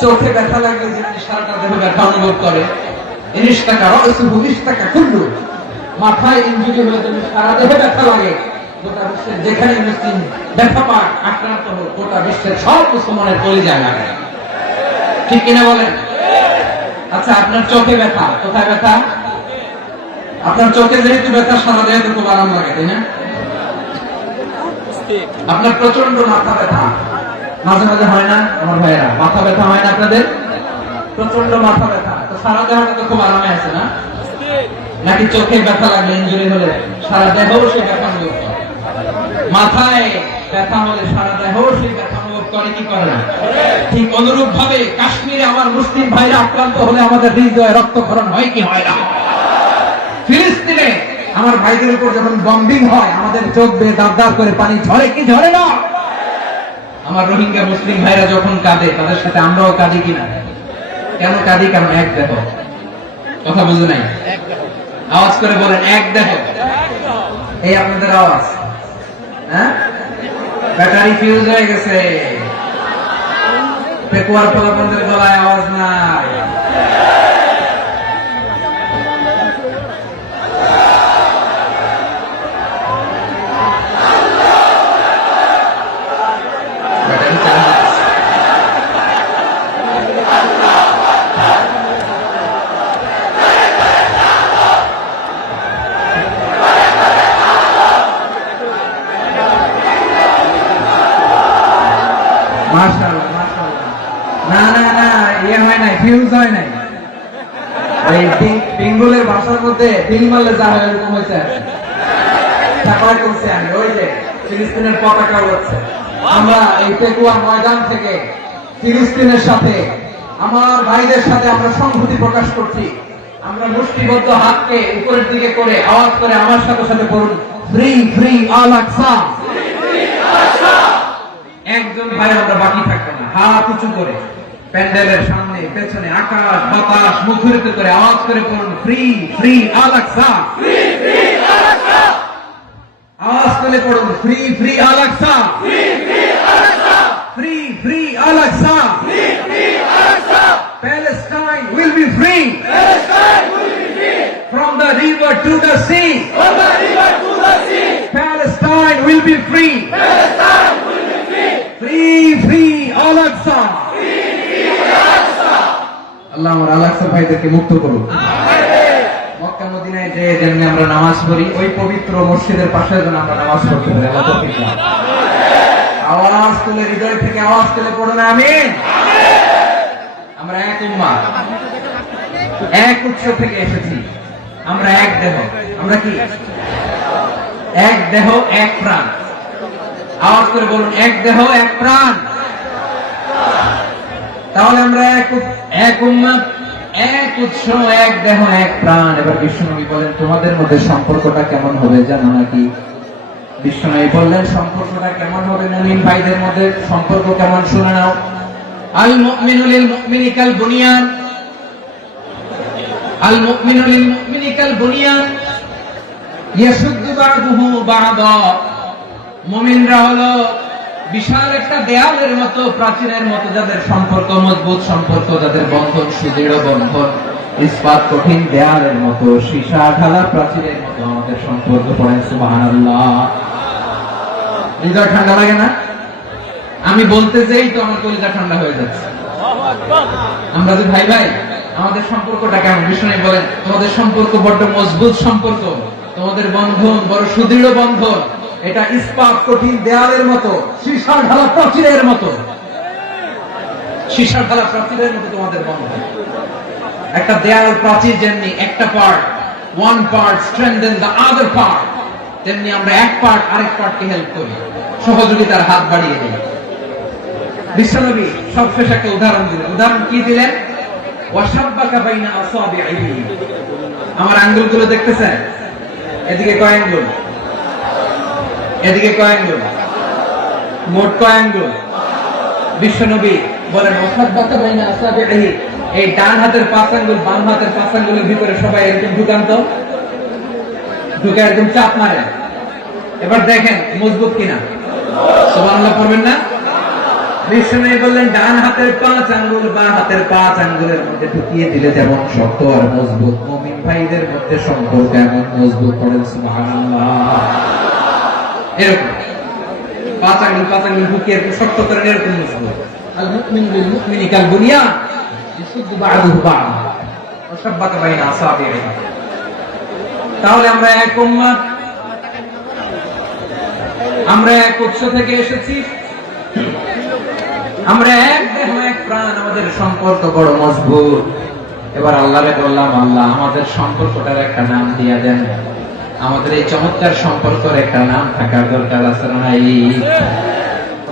চোখে ব্যথা লাগলে যেমনি সারাটা দেহ ব্যথা অনুভব করে, ইনিশতাকা রাসুহু ইশতাকা কুল্লু। মাথায় ইনজুরি হলে যেমনি সারা দেহে ব্যথা লাগে, গোটা বিশ্বের যেখানে মুসলিম ব্যথা পায়, আক্রান্ত হোক, গোটা বিশ্বের সব মুসলমানের কলিজায় লাগে, ঠিক কিনা বলেন? আচ্ছা, আপনার চোখে ব্যথা, কোথায় ব্যথা? আপনার চোখে যেহেতু ব্যথা, সারা দেহে তো খুব আরাম লাগে, তাই না? আপনার প্রচন্ড মাথা ব্যথা মাঝে মাঝে হয় না আমার ভাইয়েরা? মাথা ব্যথা হয় না আপনাদের? প্রচন্ড মাথা ব্যথা, তো সারা দেহটা তো খুব আরামে আছে না? নাকি চোখে ব্যথা লাগলে, ইনজুরি হলে সারা দেহ সেই ব্যথা অনুভব করে? মাথায় ব্যথা হলে সারা দেহ সেই ব্যথা অনুভব করে কি করে না? ঠিক অনুরূপ ভাবে কাশ্মীরে আমার মুসলিম ভাইরা আক্রান্ত হলে আমাদের হৃদয়ে রক্তক্ষরণ হয় কি হয় না? ফিলিস্তিনে আমার ভাইদের উপর যখন বম্বিং হয়, আমাদের চোখ বেয়ে দাঁত দাঁত করে পানি ঝরে কি ঝরে না? আমার রোহিঙ্গা মুসলিম ভাইরা যখন কাঁদে, তাদের সাথে আমরাও কাঁদি কিনা? কেন কাঁদি? কারণ এক দেহ। কথা বুঝে নাই? আওয়াজ করে বলেন এক দেহ। এই আপনাদের আওয়াজ, হ্যাঁ? ব্যাটারি ফিউজ হয়ে গেছে, পেকুয়ার ফলাফলের গলায় আওয়াজ নাই। মাশাআল্লাহ, মাশাআল্লাহ। না না না, ইয়ে হয় নাই, ফিউজ হয় নাই। এই বেঙ্গলের ভাষার মধ্যে তিল মারলে যা হয় এরকম হয়েছে। তারপরে করছে আমি ওই যে ফিলিস্তিনের পতাকা উড়াচ্ছে। আমরা এই পেকুয়া ময়দান থেকে ফিলিস্তিনের সাথে, আমার ভাইদের সাথে আমরা সংহতি প্রকাশ করছি। আমরা মুষ্টিবদ্ধ হাতকে উপরের দিকে করে আওয়াজ করে আমার সাথে সাথে পড়ুন, ফ্রি ফ্রি আল আকসা। একজন ভাই আমরা বাকি থাকবো না, হাত উঁচু করে প্যান্ডেলের সামনে পেছনে আকাশ বাতাস মুখরিত করে আওয়াজ করে পড়ুন, ফ্রি ফ্রি আল আকসা। আওয়াজ করে পড়ুন, free free Al Aqsa, free free Al Aqsa. Palestine will be free from the river to the sea. Palestine will be free. Free free Al Aqsa. আল্লাহ আমার আল আকসা ভাইদেরকে মুক্ত করুন। মক্কা মদিনায় যে যেমনি আমরা নামাজ পড়ি, ওই পবিত্র মসজিদের পাশে যেন আমরা নামাজ পড়তে পারি। আওয়াজ তুলে, হৃদয় থেকে আওয়াজ তুলে পড়ুন আমিন। আমরা এক উম্মাহ, এক উৎস থেকে এসেছি, আমরা এক দেহ। আমরা কি? এক দেহ এক প্রাণ। আওয়াজ করে বলুন, এক দেহ এক প্রাণ। তাহলে আমরা এক উম্মাহ, এক উৎস, এক দেহ এক প্রাণ। এবার বিশ্বনবী বলেন তোমাদের মধ্যে সম্পর্কটা কেমন হবে জানো নাকি? বিশ্বনবী বললেন সম্পর্কটা কেমন হবে মুমিন ভাইদের মধ্যে সম্পর্ক কেমন শুনে নাও। আল মুমিনু লিল মুমিনি কাল বুনিয়ান, আল মুমিনু লিল মুমিনি কাল বুনিয়ান ইয়াশুদ্দু বা'দুহু বা'দা। মুমিনরা হলো বিশাল একটা দেয়ালের মতো, প্রাচীরের মতো, যাদের সম্পর্ক মজবুত সম্পর্ক, যাদের বন্ধন সুদৃঢ় বন্ধন। ইস্পাত কঠিন দেয়ালের মতো, সীসা ঢালা প্রাচীরের মতো আমাদের সম্পর্ক। পড়েন সুবহানাল্লাহ। হৃদয় ঠান্ডা লাগে না? আমি বলতে যেই তো আমার কলিজা ঠান্ডা হয়ে যাচ্ছে। আমরা যে ভাই ভাই, আমাদের সম্পর্কটা কেমন? বিষ্ণু বলেন তোমাদের সম্পর্ক বড্ড মজবুত সম্পর্ক, তোমাদের বন্ধন বড় সুদৃঢ় বন্ধন, এটা ইস্পাত কঠিন দেয়ালের মতো, সীসা ঢালা প্রাচীরের মতো। সীসা ঢালা প্রাচীরের মতো তোমাদের বন্ধন। একটা দেয়াল প্রাচীর যেমনি একটা part, one part strengthen the other part, তেমনি আমরা এক পার্ট আরেক পার্টকে হেল্প করি, সহযোগিতার হাত বাড়িয়ে দিই। বিশ্বনবী সবশেষ একটা উদাহরণ দিলেন। উদাহরণ কি দিলেন? ওয়াশাব্বাকা বাইনা আসাবিহি। আমার আঙ্গুলগুলো দেখতেছেন? এদিকে কয় আঙ্গুল? এদিকে কয় আঙ্গুল? মোট কয় আঙ্গুল? বিশ্বনবী বলেন ওয়াশাব্বাকা বাইনা আসাবিহি, এই ডান হাতের 5 আঙ্গুল বাম হাতের 5 আঙ্গুলের ভিতরে সবাই এরকম ঢুকান তো, ঢুকে একদম চাপ মারেন। এবার দেখেন মজবুত কিনা। সুবহানাল্লাহ পড়বেন না? বিষ্ণু বললেন ডান হাতের 5 আঙ্গুল বাম হাতের 5 আঙ্গুলের মধ্যে ঢুকিয়ে দিলে যেমন শক্ত আর মজবুত, মুমিন ভাইদের মধ্যে সম্পর্ক এমন মজবুত। পড়েন সুবহানাল্লাহ। এরকম 5 আঙ্গুল ঢুকিয়ে এরকম শক্ত করে এরকম মজবুত। আল মুমিনু বিল মুমিনি কাল বুনিয়ান ইয়াসুদ্দু বা'দুহু বা'দা ওয়া শাব্বাকা বাইনা আসাবিহি। তাহলে আমরা এক উম্মাহ, আমরা এক উৎস থেকে এসেছি, আমরা এক দেহ এক প্রাণ, আমাদের সম্পর্ক বড় মজবুত। এবার আল্লাহরে বললাম, আল্লাহ আমাদের সম্পর্কটার একটা নাম দিয়ে দেন। আমাদের এই চমৎকার সম্পর্কের একটা নাম থাকার দরকার আছে না?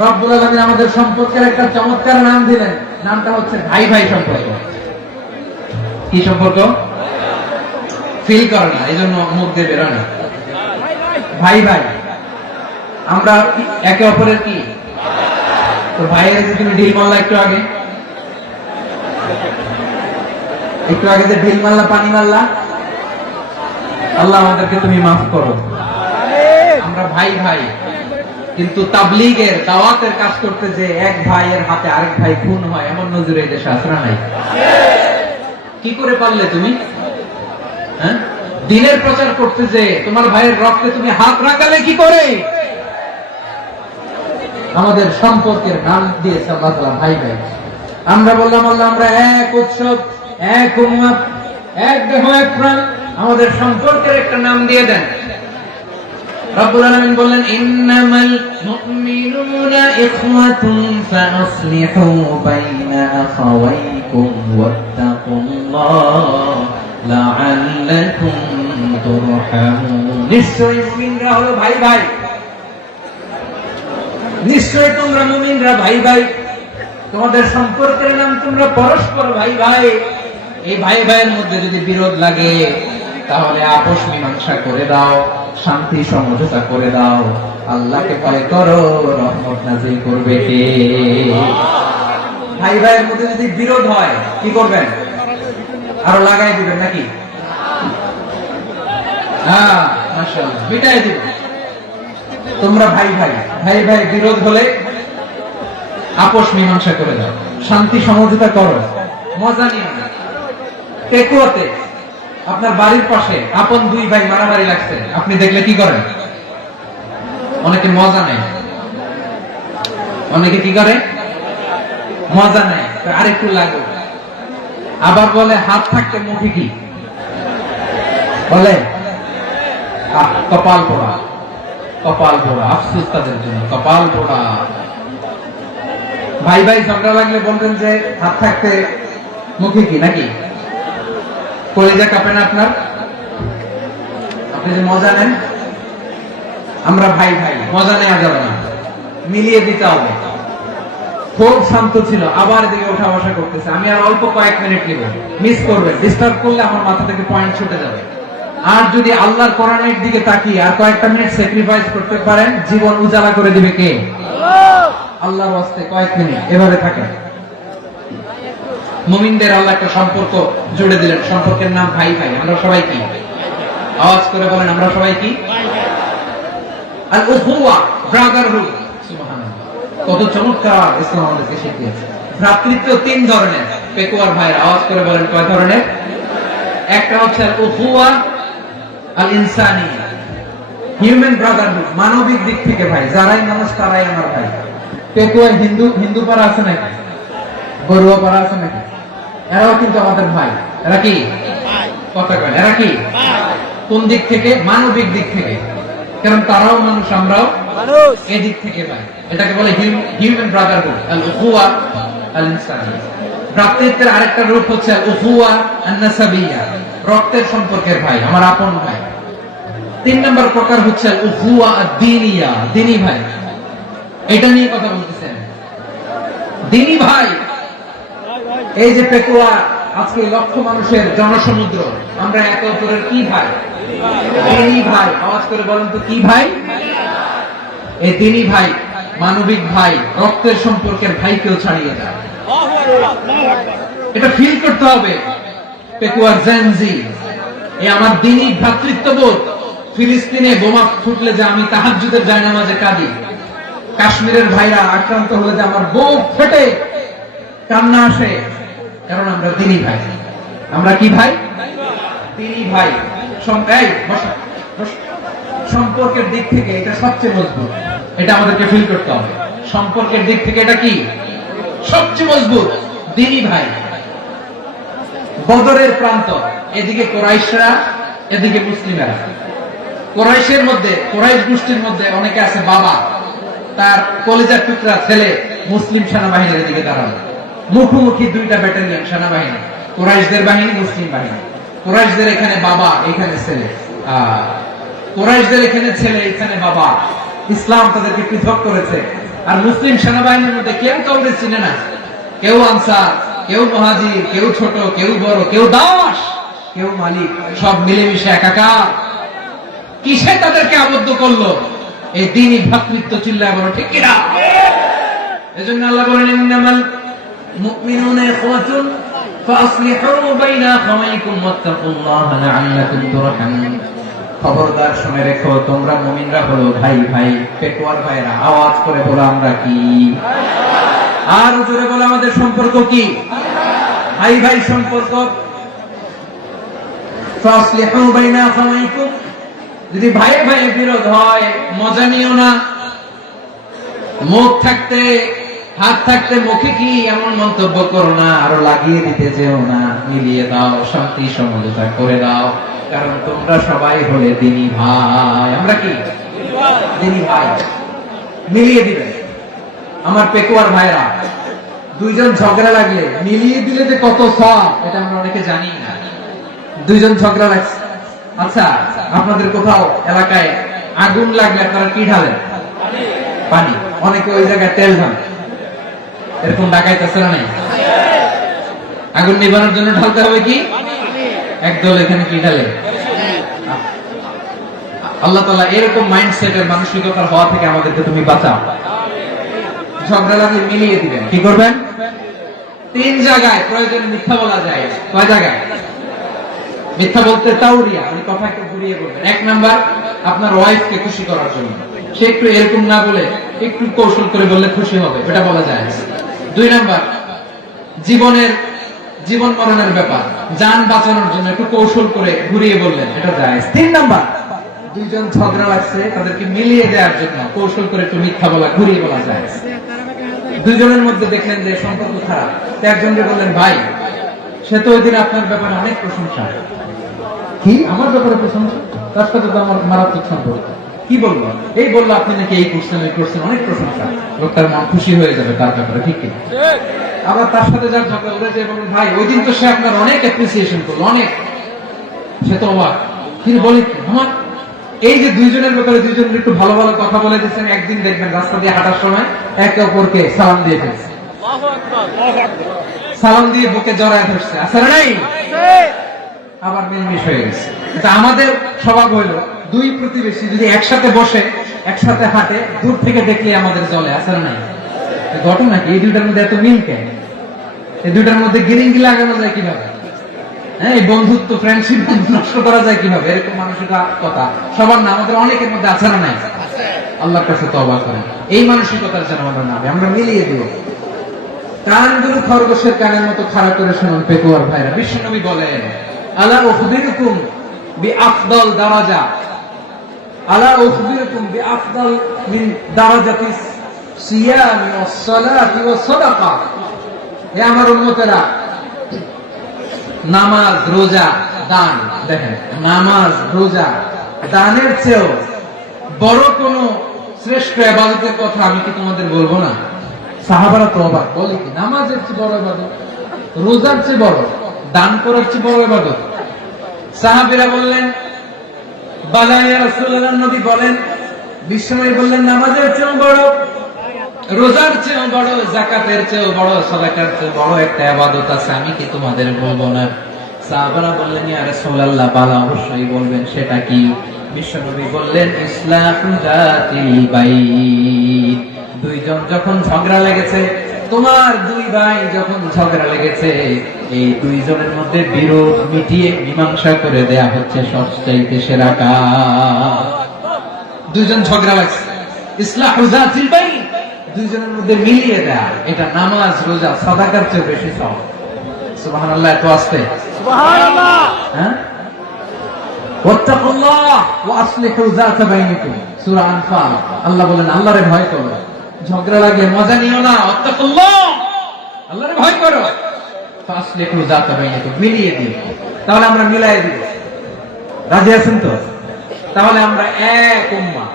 রব্বুল আলামিন আমাদের সম্পর্কের একটা চমৎকার নাম দিলেন। নামটা হচ্ছে ভাই ভাই সম্পর্ক। কি সম্পর্ক? ফিল করে না, এই জন্য মুখ দিয়ে বেরোয় না। ভাই ভাই, আমরা একে অপরের কি? তো ভাইয়ের যে তুমি ঢিল মারলা একটু আগে যে ঢিল মারলা, পানি মারলা, আল্লাহ আমাদেরকে তুমি মাফ করো। আমরা ভাই ভাই, কিন্তু তাবলীগের দাওয়াতের কাজ করতে যে এক ভাইয়ের হাতে আরেক ভাই খুন হয়, এমন নজরে এই দেশে আছে না নাই? কি করে পারলে তুমি? হ্যাঁ, দিনের প্রচার করতে যে তোমার ভাইয়ের রক্তে তুমি হাত রাখালে কি করে? আমাদের সম্পর্কের নাম দিয়েছে আল্লাহ তাআলা ভাই ভাই। আমরা বললাম আল্লাহ আমরা এক উৎসব, এক উম্মাহ, এক দেহ এক প্রাণ, আমাদের সম্পর্কের একটা নাম দিয়ে দেন। রব্বুল আলামিন বললেন ইন্নামাল মুমিনুনা ইখওয়াতুন ফাসলিহু বাইনা আখাওয়াইকুম ওয়াত্তাকুল্লাহ লাআল্লাকুম তুরহামুন। নিশ্চয়ই মুমিনরা হলো ভাই ভাই, নিশ্চয়ই তোমরা মুমিনরা ভাই ভাই, তোমাদের সম্পর্কের নাম তোমরা পরস্পর ভাই ভাই। এই ভাই ভাইয়ের মধ্যে যদি বিরোধ লাগে তাহলে আপোষ মীমাংসা করে দাও, শান্তি সমঝোতা করে দাও। আল্লাহকে ভয় করো, রহমত নাযিল করবে কে? ভাই ভাইয়ের মধ্যে যদি বিরোধ হয় কি করবেন? আরো লাগাই দিবেন নাকি? হ্যাঁ, মাশাআল্লাহ, মিটাই দিবেন। তোমরা ভাই ভাই, ভাই ভাই বিরোধ হলে আপোষ মীমাংসা করে দাও, শান্তি সমঝোতা করো, মজা নিও না। টেকুয়াতে আপনার বাড়ির পাশে আপন দুই ভাই মারামারি লাগছে, আপনি দেখলে কি করেন? অনেকে মজা নেয়। অনেকে কি করে? মজা নেয়, আরেকটু লাগবে। আবার বলে হাত থাকতে মুখে কি বলে? কপাল পোড়া, কপাল পোড়া। আফসোস তাদের জন্য, কপাল পোড়া। ভাই ভাই ঝগড়া লাগলে বলবেন যে হাত থাকতে মুখে কি, নাকি? কলিজা কাঁপে না আপনার? আপনি যে মজা নেন। আমরা ভাই ভাই, মজা নেওয়া যাবে না, মিলিয়ে দিতে হবে। খুব শান্ত ছিল, আবার এদিকে ওঠা বসা করতেছে। আমি আর অল্প কয়েক মিনিট নিব, মিস করবেন। ডিস্টার্ব করলে আমার মাথা থেকে পয়েন্ট ছুটে যাবে। আর যদি আল্লাহর কোরআনের দিকে তাকিয়ে আর কয়েকটা মিনিট স্যাক্রিফাইস করতে পারেন, জীবন উজালা করে দিবে কে? আল্লাহর ওয়াস্তে কয়েক মিনিট এভাবে থাকেন। মুমিনদের আল্লাহ একটা সম্পর্ক জুড়ে দিলেন, সম্পর্কের নাম ভাই ভাই। আমরা সবাই কি? আওয়াজ করে বলেন, আমরা সবাই কি? আল উখওয়া, ব্রাদারহুড। সুবহানাল্লাহ, কত চমৎকার ইসলাম আমাদেরকে শিখিয়েছে। ভ্রাতৃত্ব 3 ধরনের। পেকুয়ার ভাইয়ের আওয়াজ করে বলেন কয় ধরনের? একটা হচ্ছে উখুয়া আল ইনসানি, হিউম্যান ব্রাদারহুড, মানবিক দিক থেকে ভাই, যারাই মানুষ তারাই আমার ভাই। পেকুয়া হিন্দু পাড়া আছে নাকি, বড়ুয়া পাড়া আছে নাকি, এরাও কিন্তু আমাদের ভাই। এরা কি কথা কয়, এরা কি কোন দিক থেকে? মানবিক দিক থেকে, কারণ তারাও মানুষ, আমরাও মানুষ। এদিক থেকে ভাই। এটাকে বলে হিউম্যান ব্রাদারহুড, আল উখুয়া আল ইনসানি। ভ্রাতৃত্বের আরেকটা রূপ হচ্ছে আল উখুয়া আন নাসাবিয়া, রক্তের সম্পর্কের ভাই, আমার আপন ভাই। 3 নম্বর প্রকার হচ্ছে আল উখুয়া আদ-দীনিয়া, দ্বীনি ভাই। এটা নিয়ে কথা বলতেছেন, দ্বীনি ভাই। এই যে পেকুয়া, আজকে লক্ষ মানুষের জনসমুদ্র, আমরা একে অপরের কি ভাই? দ্বীনি ভাই। আওয়াজ করে বলেন তো কি ভাই? এই দ্বীনি ভাই, মানবিক ভাই, রক্তের সম্পর্কের ভাইকেও ছাড়িয়ে যায়। এটা ফিল করতে হবে। পেকুয়ার জেনজি, এই আমার দ্বীনি ভ্রাতৃত্ববোধ। ফিলিস্তিনে বোমা ফুটলে যে আমি তাহাজ্জুদের জায়নামাজে কাঁদি, কাশ্মীরের ভাইরা আক্রান্ত হলে যে আমার বুক ফেটে কান্না আসে, কারণ আমরা দ্বীনি ভাই। আমরা কি ভাই? দ্বীনি ভাই। সম্পর্কের দিক থেকে এটা সবচেয়ে মজবুত, এটা আমাদেরকে ফিল করতে হবে। সম্পর্কের দিক থেকে এটা কি সবচেয়ে মজবুত? দ্বীনি ভাই। বদরের প্রান্ত, এদিকে কোরাইশরা, এদিকে মুসলিমেরা। কোরাইশের মধ্যে, কোরাইশ গোষ্ঠীর মধ্যে অনেকে আছে বাবা, তার কলিজার টুকরা ছেলে মুসলিম সেনাবাহিনীর দিকে দাঁড়ানো, মুখোমুখি দুইটা ব্যাটালিয়ন সেনাবাহিনী, কোরাইশদের বাহিনী, মুসলিম বাহিনী। কোরাইশদের এখানে বাবা, এখানে ছেলে, কোরাইশদের এখানে ছেলে, এখানে বাবা। ইসলাম তাদেরকে পৃথক করেছে। আর মুসলিম সেনাবাহিনীর মধ্যে কেউ কাউকে চিনে না, কেউ আনসার, কেউ মুহাজির, কেউ ছোট, কেউ বড়, কেউ দাস, কেউ মালিক, সব মিলেমিশে একাকার। কিসে তাদেরকে আবদ্ধ করলো? এই দ্বীনি ভ্রাতৃত্ব। চিল্লায় বলো ঠিক কিনা? এজন্য আল্লাহ বলেন, ইন্নামাল মুমিনুনা ইখওয়াতুন ফাসলিহু বাইনা আখাওয়াইকুম ওয়াত্তাকুল্লাহা লাআল্লাকুম তুরহামুন। খবরদার শুনে রেখো, তোমরা মুমিনরা হলো ভাই ভাই। পেকুয়ার ভাইরা আওয়াজ করে বলো আমরা কি? আর জোরে বলো আমাদের সম্পর্ক কি? ভাই ভাই সম্পর্ক। ফাসলিহু বাইনা আখাওয়াইকুম, যদি ভাই ভাই বিরোধ হয় মজা নিও না। মুখ থাকতে, হাত থাকতে মুখে কি এমন মন্তব্য করো না, আরো লাগিয়ে দিতে যেও না। মিলিয়ে দাও, শান্তি সমঝোতা করে দাও, কারণ তোমরা সবাই হলে দ্বীনি ভাই। আমরা কি দ্বীনি ভাই? মিলিয়ে দিবে। আমার পেকুয়ার ভাইরা, দুইজন ঝগড়া লাগলে মিলিয়ে দিলে যে কত সওয়াব, এটা আমরা অনেকে জানি না। দুইজন ঝগড়া লাগছে, আচ্ছা আপনাদের কোথাও এলাকায় আগুন লাগলে আপনারা কি ঢালেন? পানি। অনেকে ওই জায়গায় তেল ঢালে, এরকম ডাকাইতেছে না? নাই, আগুন নিবানোর জন্য ঢালতে হবে কি? একদল এখানে কি ঢালে? আল্লাহ তাআলা এরকম মাইন্ডসেটের মানসিকতার হওয়া থেকে আমাদেরকে তুমি বাঁচাও। ঝগড়া লাগলে মিলিয়ে দিবেন। কি করবেন? 3 জায়গায় প্রয়োজনে মিথ্যা বলা যায়। কয় জায়গায় মিথ্যা বলতে? তাওরিয়া, মানে কথা একটু ঘুরিয়ে বলবেন। 1 নাম্বার, আপনার ওয়াইফকে খুশি করার জন্য, সে একটু এরকম না বলে একটু কৌশল করে বললে খুশি হবে, এটা বলা যায়। 2 নাম্বার, জীবন মরণের ব্যাপার, জান বাঁচানোর জন্য একটু কৌশল করে ঘুরিয়ে বললেন, এটা যায়। 3 নাম্বার, দুইজন ঝগড়া লাগছে, তাদেরকে মিলিয়ে দেওয়ার জন্য কৌশল করে একটু মিথ্যা বলা, ঘুরিয়ে বলা যায়। দুইজনের মধ্যে দেখলেন যে সম্পর্ক খারাপ, একজনকে বললেন ভাই, সে তো ওই দিন আপনার ব্যাপারে অনেক প্রশংসা। কি আমার ব্যাপারে প্রশংসা? তার সাথে তো আমার মারাত্মক সম্পর্ক। কি বলবো? এই বললো আপনি নাকি এই করছেন, ওই করছেন, অনেক প্রশংসা। লোকটার মন খুশি হয়ে যাবে তার ব্যাপারে, ঠিক কিনা? আবার তার সাথে যার ঝগড়া উড়ে যায়, বলুন ভাই ওই দিন তো সে আপনার অনেক অ্যাপ্রিসিয়েশন করলো, অনেক। সে তো অবাক, তিনি বলে আমার এই যে দুইজনের ব্যাপারে দুইজনের একটু ভালো ভালো কথা বলে দিচ্ছেন, একদিন দেখবেন রাস্তা দিয়ে হাঁটার সময় একে অপরকে সালাম দিয়ে ফেলছে, সালাম দিয়ে বুকে জড়ায় ধরছে, আসলে নাই, আবার মিলমিশ হয়ে গেছে। আমাদের স্বভাব হইল দুই প্রতিবেশী যদি একসাথে বসে, একসাথে হাঁটে, দূর থেকে দেখলে আমাদের জলে, আসলে নাই। ঘটনা কি? এই দুইটার মধ্যে এত মিল কেন? এই দুইটার মধ্যে গিরিঙ্গি লাগানো যায় কিভাবে? হ্যাঁ, এই বন্ধুত্ব, ফ্রেন্ডশিপ নষ্ট করা যায় কিভাবে? এরকম মানসিকতা সবার না, আমাদের অনেকের মধ্যে আছে না? নাই। আল্লাহর কাছে তওবা করেন, এই মানসিকতার যেন আমরা না, আমরা মিলিয়ে দিব। কানগুলো খরগোশের কানের মতো খাড়া করে শুনুন পেকুয়ার ভাইরা। বিশ্বনবী বলেন, আলা উখবিরুকুম বিআফদাল দারাজা, আলা উখবিরুকুম বিআফদাল মিন দারাজাতিস সিয়ামি ওয়াস সালাতি ওয়াস সাদাকা। হে আমার উম্মতেরা, নামাজ, রোজা, দান, দেখেন নামাজ, রোজা, দানের চেয়েও বড় কোন শ্রেষ্ঠ ইবাদতের কথা আমি কি তোমাদের বলবো না? সাহাবারা তো অবাক, বলে কি নামাজের চেয়ে বড় ইবাদত, রোজার চেয়ে বড়, দান করার চেয়ে বড় ইবাদত? সাহাবীরা বললেন বালা ইয়া রাসূলুল্লাহ, নবী বলেন, বিশ্বনবী বললেন নামাজের চেয়েও বড়, রোজার চেয়েও বড়, যাকাতের চেয়েও বড়, সাদাকার চেয়েও বড় একটা ইবাদত আছে, আমি কি তোমাদের বলবো না? সাহাবারা বললেন ইয়া রাসূলুল্লাহ, বালা অবশ্যই বলবেন, সেটা কি? বিশ্বনবী বললেন ইসলাহু যাতিল বাইন। দুইজন যখন ঝগড়া লেগেছে, তোমার দুই ভাই যখন ঝগড়া লেগেছে, এই দুইজনের মধ্যে বিরোধ মিটিয়ে মীমাংসা করে দেয়া হচ্ছে সবচাইতে সেরা কাজ। দুইজন ঝগড়া লাগছে, ইসলাহু যাতিল বাইন, দুইজনের মধ্যে মিলিয়ে দেয়া, এটা নামাজ, রোজা, সাদাকার চেয়ে বেশি সওয়াব। সুবহানাল্লাহ, এত আসতে সুবহানাল্লাহ। হ্যাঁ, ওয়াত্তাকুল্লাহ ওয়া আসলিহু যাতা বাইনিকুম, সূরা আনফাল। আল্লাহ বলেন আল্লাহরে ভয় করো, ঝগড়া লাগে মজা নিও না, ওয়াত্তাকুল্লাহ, আল্লাহরে ভয় করো, ফাসলিহু যাতা বাইনিকুম, মিলিয়ে দিও। তাহলে আমরা মিলাই দিব, রাজি আছেন তো? তাহলে আমরা এক উম্মাহ,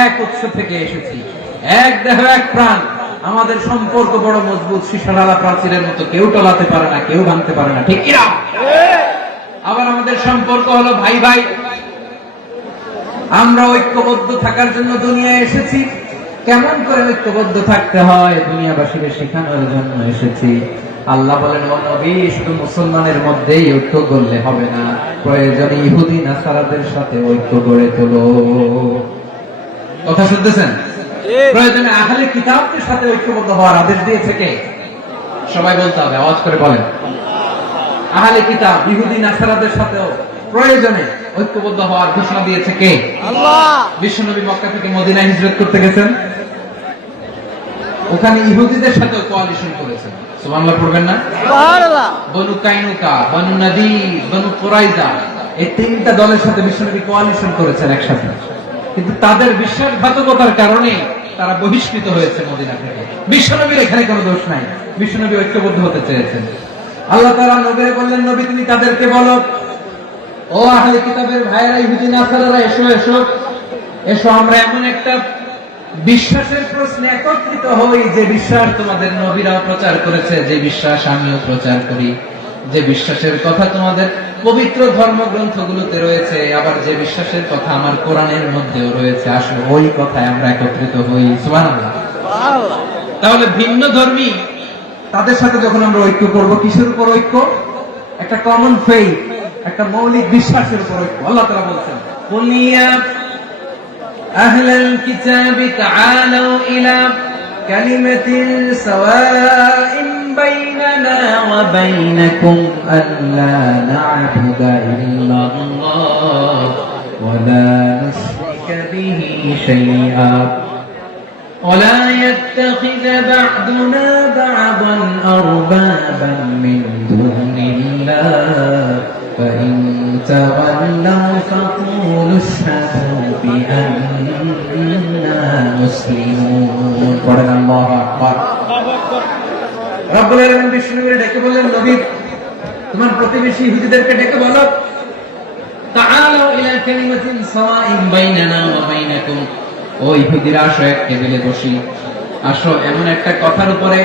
এক উৎস থেকে এসেছি, এক দেহ এক প্রাণ, আমাদের সম্পর্ক বড় মজবুত, শিশারালা প্রাচীরের মতো, কেউ টলাতে পারে না, কেউ ভাঙতে পারে না, ঠিক কিনা? আবার আমাদের সম্পর্ক হলো ভাই ভাই, আমরা ঐক্যবদ্ধ থাকার জন্য দুনিয়ায় এসেছি। কেমন করে ঐক্যবদ্ধ থাকতে হয় দুনিয়াবাসীকে শেখানোর জন্য এসেছি। আল্লাহ বলেন ও নবী, শুধু মুসলমানের মধ্যেই ঐক্য করলে হবে না, প্রয়োজনে ইহুদি নাসারাদের সাথে ঐক্য গড়ে তোলো। কথা শুনতেছেন? প্রয়োজনে আহলে কিতাবদের সাথে ঐক্যবদ্ধ হওয়ার আদেশ দিয়েছে কে? সবাই বলতে হবে, আওয়াজ করে বলেন। আহলে কিতাব, ইহুদি নাসারাদের সাথেও প্রয়োজনে ঐক্যবদ্ধ হওয়ার ঘোষণা দিয়েছে কে? আল্লাহ। বিশ্বনবী মক্কা থেকে মদিনায় হিজরত করতে গেছেন, ওখানে ইহুদিদের সাথে কোয়ালিশন করেছেন। সুবহানাল্লাহ পড়বেন না? সুবহানাল্লাহ। বনু কাইনুকা, বনু নাদির, বনু কুরাইজা, এই তিনটা দলের সাথে বিশ্বনবী কোয়ালিশন করেছেন একসাথে। কিন্তু তাদের বিশ্বাসঘাতকতার কারণে তারা বহিষ্কৃত হয়েছে মদিনা থেকে। বিশ্বনবীর এখানে কোনো দোষ নাই, বিশ্বনবী ঐক্যবদ্ধ হতে চেয়েছেন। আল্লাহ তাআলা নবীকে বললেন, নবী তুমি তাদেরকে বলো, ও আহলে কিতাবের ভাইরা, ইহুদি নাসারারা, এসো এসো এসো, আমরা এমন একটা বিশ্বাসের প্রশ্নে একত্রিত হই, যে বিশ্বাস তোমাদের নবীরাও প্রচার করেছে, যে বিশ্বাস আমিও প্রচার করি, যে বিশ্বাসের কথা তোমাদের পবিত্র ধর্মগ্রন্থগুলোতে রয়েছে, আবার যে বিশ্বাসের কথা আমার কোরআনের মধ্যেও রয়েছে, আসলে ওই কথায় আমরা একত্রিত হই। সুবহানাল্লাহ। সুবহানাল্লাহ। তাহলে ভিন্ন ধর্মী তাদের সাথে যখন আমরা ঐক্য করব, কিসের উপর ঐক্য? একটা কমন ফেইথ, একটা মৌলিক বিশ্বাসের উপর ঐক্য। আল্লাহ তাআলা বলছেন, কুল ইয়া আহলাল কিতাবি তাআলু ইলা কালিমাতিন সাওয়াইন বাইনানা ওয়া বাইনাকুম আল্লা না'বুদা ইল্লাল্লাহ ওয়া লা নুশরিকা বিহি শাইআ ولا يتخذ بعضنا بعضا أربابا من دون الله فإن تولوا فقولوا اشهدوا بأننا مسلمون. قرآن الله أكبر. রব্বুল আলামিন বিষ্ণুকে ডেকে বললেন, নবী তোমার প্রতিবেশী ইহুদিদেরকে ডেকে বলো, তাআলু ইলা কালিমাতিন সাওয়াইন বাইনানা ওয়া বাইনাকুম, ও ইহুদিরা আসো, এক টেবিলে বসি, আসো এমন একটা কথার উপরে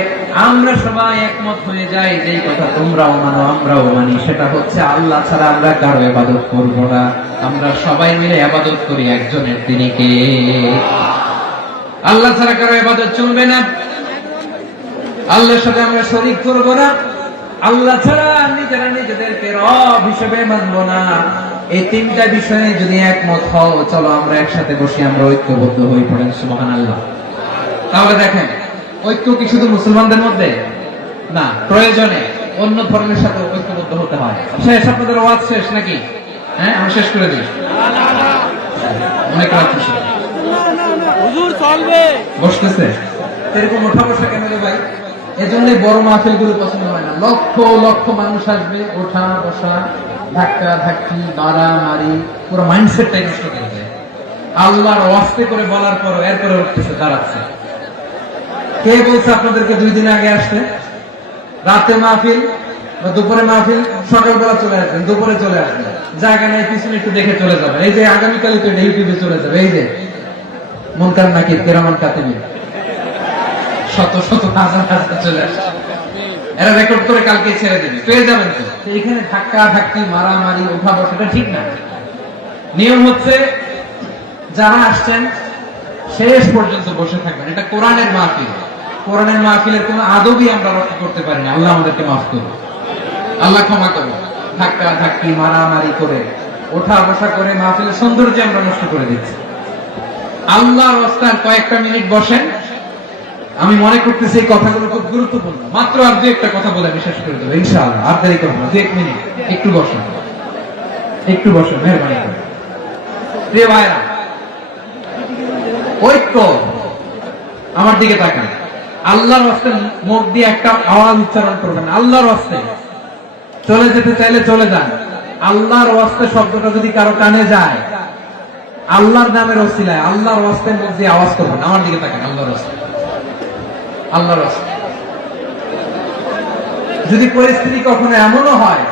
আমরা সবাই একমত হয়ে যাই, যে কথা তোমরাও মানো আমরাও মানি, সেটা হচ্ছে আল্লাহ ছাড়া আমরা কারো ইবাদত করব না, আমরা সবাই মিলে ইবাদত করি একজনের, তিনি কে? আল্লাহ ছাড়া কারো ইবাদত চলবে না, আল্লাহর সাথে আমরা শরীক করব না, আল্লাহ ছাড়া নিজেরা নিজেদেরকে রব হিসেবে মানব না। এই তিনটা বিষয়ে যদি একমত হও, চলো আমরা একসাথে বসে আমরা ঐক্যবদ্ধ হয়ে পড়েন। সুবহানাল্লাহ। তাহলে দেখেন, ঐক্য কি শুধু মুসলমানদের মধ্যে না, প্রয়োজনে অন্য ধর্মের সাথে ঐক্যবদ্ধ হতে হয়। শেষ, আপনাদের ওয়াজ শেষ নাকি? হ্যাঁ, আমি শেষ করে দিই, অনেক রাত হয়েছে। হুজুর চলবে, বসতেছে এরকম ওঠা বসা কেন রে ভাই? এজন্যই বড় মাহফিল গুলো পছন্দ হয় না। লক্ষ লক্ষ মানুষ আসবে, ওঠা বসা ধাক্কা ধাক্কি মারামারি পুরো মাইন্ডসেটটাই নষ্ট করে দেয়। আল্লাহর ওয়াস্তে করে বলার পর এরপরে উঠতেছে দাঁড়াচ্ছে। কে বলছে আপনাদেরকে 2 দিন আগে আসতে? রাতে মাহফিল বা দুপুরে মাহফিল, সকালবেলা চলে আসবেন, দুপুরে চলে আসবেন, জায়গা নেই পিছনে একটু দেখে চলে যাবেন। এই যে আগামীকালই তো ইউটিউবে চলে যাবে, এই যে মুনকার নাকির কেরামান কাতিবিন শত শত হাজার হাজার চলে আসে, এরা রেকর্ড করে কালকে ছেড়ে দিবে, পেয়ে যাবেন তো। এখানে ধাক্কা ধাক্কি মারামারি উঠা বসাটা ঠিক না। নিয়ম হচ্ছে যারা আসছেন শেষ পর্যন্ত বসে থাকবেন। এটা কোরআনের মাহফিল, কোরআনের মাহফিলের কোনো আদবই আমরা রক্ষা করতে পারি না। আল্লাহ আমাদেরকে মাফ করুন, আল্লাহ ক্ষমা করুন। ধাক্কা ধাক্কি মারামারি করে ওঠা বসা করে মাহফিলের সৌন্দর্য আমরা নষ্ট করে দিচ্ছি। আল্লাহর রাস্তায় কয়েকটা মিনিট বসেন। আমি মনে করতেছি এই কথাগুলো খুব গুরুত্বপূর্ণ। মাত্র আর 2-1টা কথা বলে আমি শেষ করে দেবো ইনশাআল্লাহ। আর দেরি করবো না, 2-1 মিনিট একটু বসেন, একটু বসেন, মেহরবানি করে। প্রিয় ভাইরা, ঐক্য, আমার দিকে তাকান। আল্লাহর রাস্তায় মুখ দিয়ে একটা আওয়াজ উচ্চারণ করবেন, আল্লাহর রাস্তায়। চলে যেতে চাইলে চলে যান। আল্লাহর রাস্তায় শব্দটা যদি কারো কানে যায়, আল্লাহর নামের ওসিলায় আল্লাহর রাস্তায় মুখ দিয়ে আওয়াজ করবেন। আমার দিকে তাকান, আল্লাহর রাস্তায়, আল্লাহর রাস্তায়। যদি পরিস্থিতি কখনো এমনও হয়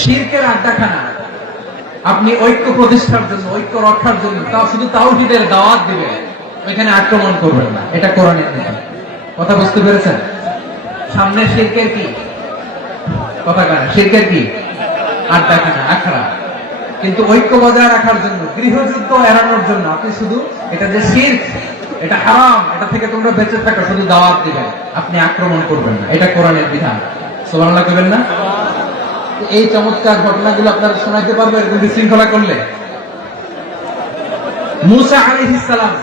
শিরকের আড্ডাখানা, আপনি ঐক্য প্রতিষ্ঠার জন্য, ঐক্য রক্ষার জন্য তাও শুধু তাওহীদের দাওয়াত দিবেন, ওইখানে আক্রমণ করবেন না। এটা কোরআনের নীতি। কথা বুঝতে পেরেছেন? সামনে শিরকের কি কথা কানে, শিরকের কি আড্ডাখানা, আখড়া। কিন্তু ঐক্য বজায় রাখার জন্য, গৃহযুদ্ধ এড়ানোর জন্য আপনি শুধু এটা যে শিরক, এটা হারাম, এটা থেকে তোমরা বেঁচে থাকো, শুধু দাওয়াত দিবেন, আপনি আক্রমণ করবেন না। এটা কোরআনের বিধান। সুবহানাল্লাহ কইবেন না? এই চমৎকার ঘটনাগুলো আপনারা শোনাইতে পারবেন এরকম বিশৃঙ্খলা করলে। মুসা আলাইহিস সালাম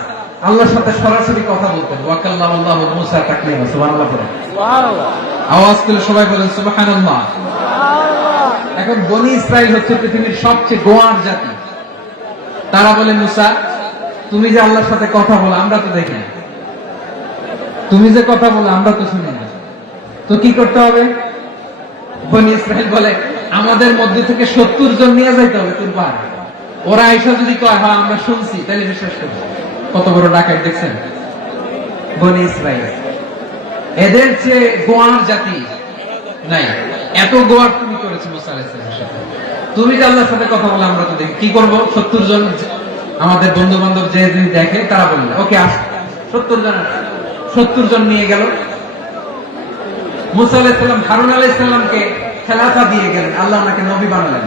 আল্লাহর সাথে সরাসরি কথা বলতেন। ওয়াকাল্লামাল্লাহু মুসা তাকলিমা। সুবহানাল্লাহ পড়েন, আওয়াজ করে সবাই বলেন সুবহানাল্লাহ। এখন বনি ইসরাইল হচ্ছে পৃথিবীর সবচেয়ে গোয়ার জাতি। তারা বলে, মুসা তুমি যে আল্লাহর সাথে কথা বলো আমরা তো দেখি না, তুমি যে কথা বলো আমরা তো শুনি না, তো কি করতে হবে? বনি ইসরাইল বলে, আমাদের মধ্যে থেকে 70 জন নিয়ে যাইতে হবে তোর পাহাড়ে। ওরা এসে যদি কয় হ্যাঁ আমরা শুনছি, তাহলে বিশ্বাস করবো। কত বড় ডাকাত দেখছেন বনি ইসরাইল। এদের চেয়ে গোয়ার জাতি নাই। এত গোয়ার তুমি করেছো মুসা আলাইহিস সালামের সাথে। তুমি যে আল্লাহর সাথে কথা বলে আমরা তো দেখি, কি করবো? 70 জন আমাদের বন্ধু বান্ধব যে দেখে তারা বললো ওকে আস, 70 জন 70 জন নিয়ে গেল। মুসা আলাইহিস সালাম হারুন আলাইহিস সালামকে খেলাফা দিয়ে গেলেন, আল্লাহ ওনাকে নবী বানালেন।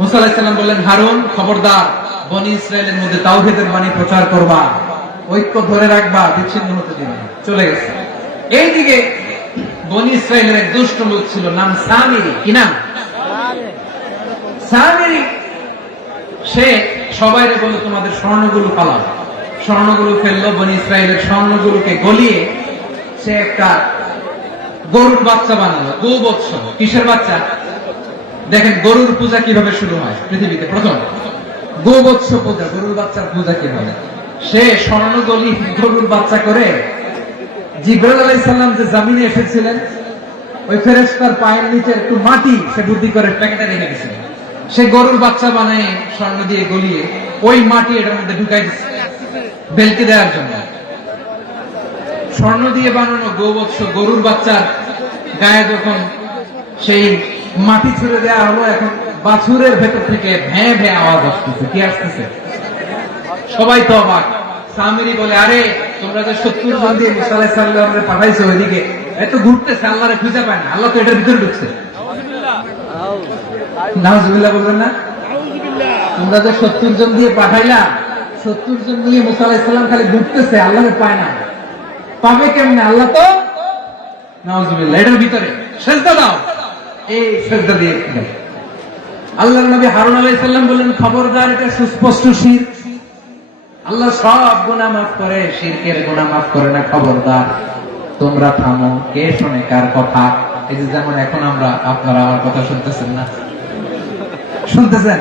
মুসা আলাইহিস সালাম বললেন, হারুন খবরদার, বনি ইসরায়েলের মধ্যে তাওহীদের বাণী প্রচার করবা, ঐক্য ধরে রাখবা, বিচ্ছিন্ন হতে দিবে না। চলে গেছে। এইদিকে বনি ইসরায়েলের এক দুষ্ট লোক ছিল, নাম সামিরি। কি নাম? সামিরি। সে সবাইরে বলল তোমাদের স্বর্ণগুলো পালাও। স্বর্ণগুলো ফেললো, বনি ইসরায়েলের স্বর্ণগুলোকে গলিয়ে সে একটা গরুর বাচ্চা বানালো। গোবৎস। কিসের বাচ্চা? দেখেন গরুর পূজা কিভাবে শুরু হয় পৃথিবীতে প্রথম। গোবৎস পূজা, গরুর বাচ্চার পূজা কিভাবে? সে স্বর্ণ গলি গরুর বাচ্চা করে জিবরাইল আলাইহিস সালাম যে জমিনে এসেছিলেন, ওই ফেরেশতার পায়ের নিচে একটু মাটি সে বুদ্ধি করে প্যাকেটে রেখে দিয়েছিল। সে গরুর বাচ্চা বানায় স্বর্ণ দিয়ে গলিয়ে ওই মাটি এটার মধ্যে ঢুকাই দিচ্ছে বেলকে দেওয়ার জন্য। স্বর্ণ দিয়ে বানানো গোবৎস গরুর বাচ্চার গায়ে যখন সেই মাটি ছুড়ে দেওয়া হলো, এখন বাছুরের ভেতর থেকে ভ্যাঁ ভ্যাঁ আওয়াজ আসতেছে। কি আসতেছে? সবাই তো অবাক। সামিরি বলে, আরে তোমরা যে 70 জন দিয়ে মুসা আলাইহিস সালামকে পাঠাইছো ওইদিকে, এত ঘুরতেছে, আল্লাহরে খুঁজে পায় না, আল্লাহ তো এটার ভিতরে ঢুকছে। নাউজুবিল্লাহ বলবেন না? তোমরা যে 70 জন দিয়ে পাঠাইলা, 70 জন দিয়ে মুসা আলাইহিস সালাম খালি ঘুরতেছে, আল্লাহরে পায় না। পাবে কেমনে? আল্লাহ তো নাউজুবিল্লাহ এটার ভিতরে। সেজদা দাও। এই সেজদা দিয়ে আল্লাহর নবী হারুন আলাইহিস সালাম বললেন, খবরদার, এটা সুস্পষ্ট শিরক। আল্লাহ সব গুনাহ মাফ করে, শিরকের গুনাহ মাফ করে না। খবরদার, তোমরা থামো। কে শোনে কার কথা? এই যে যেমন এখন আমরা, আপনারা আমার কথা শুনতেছেন না? শুনতেছেন?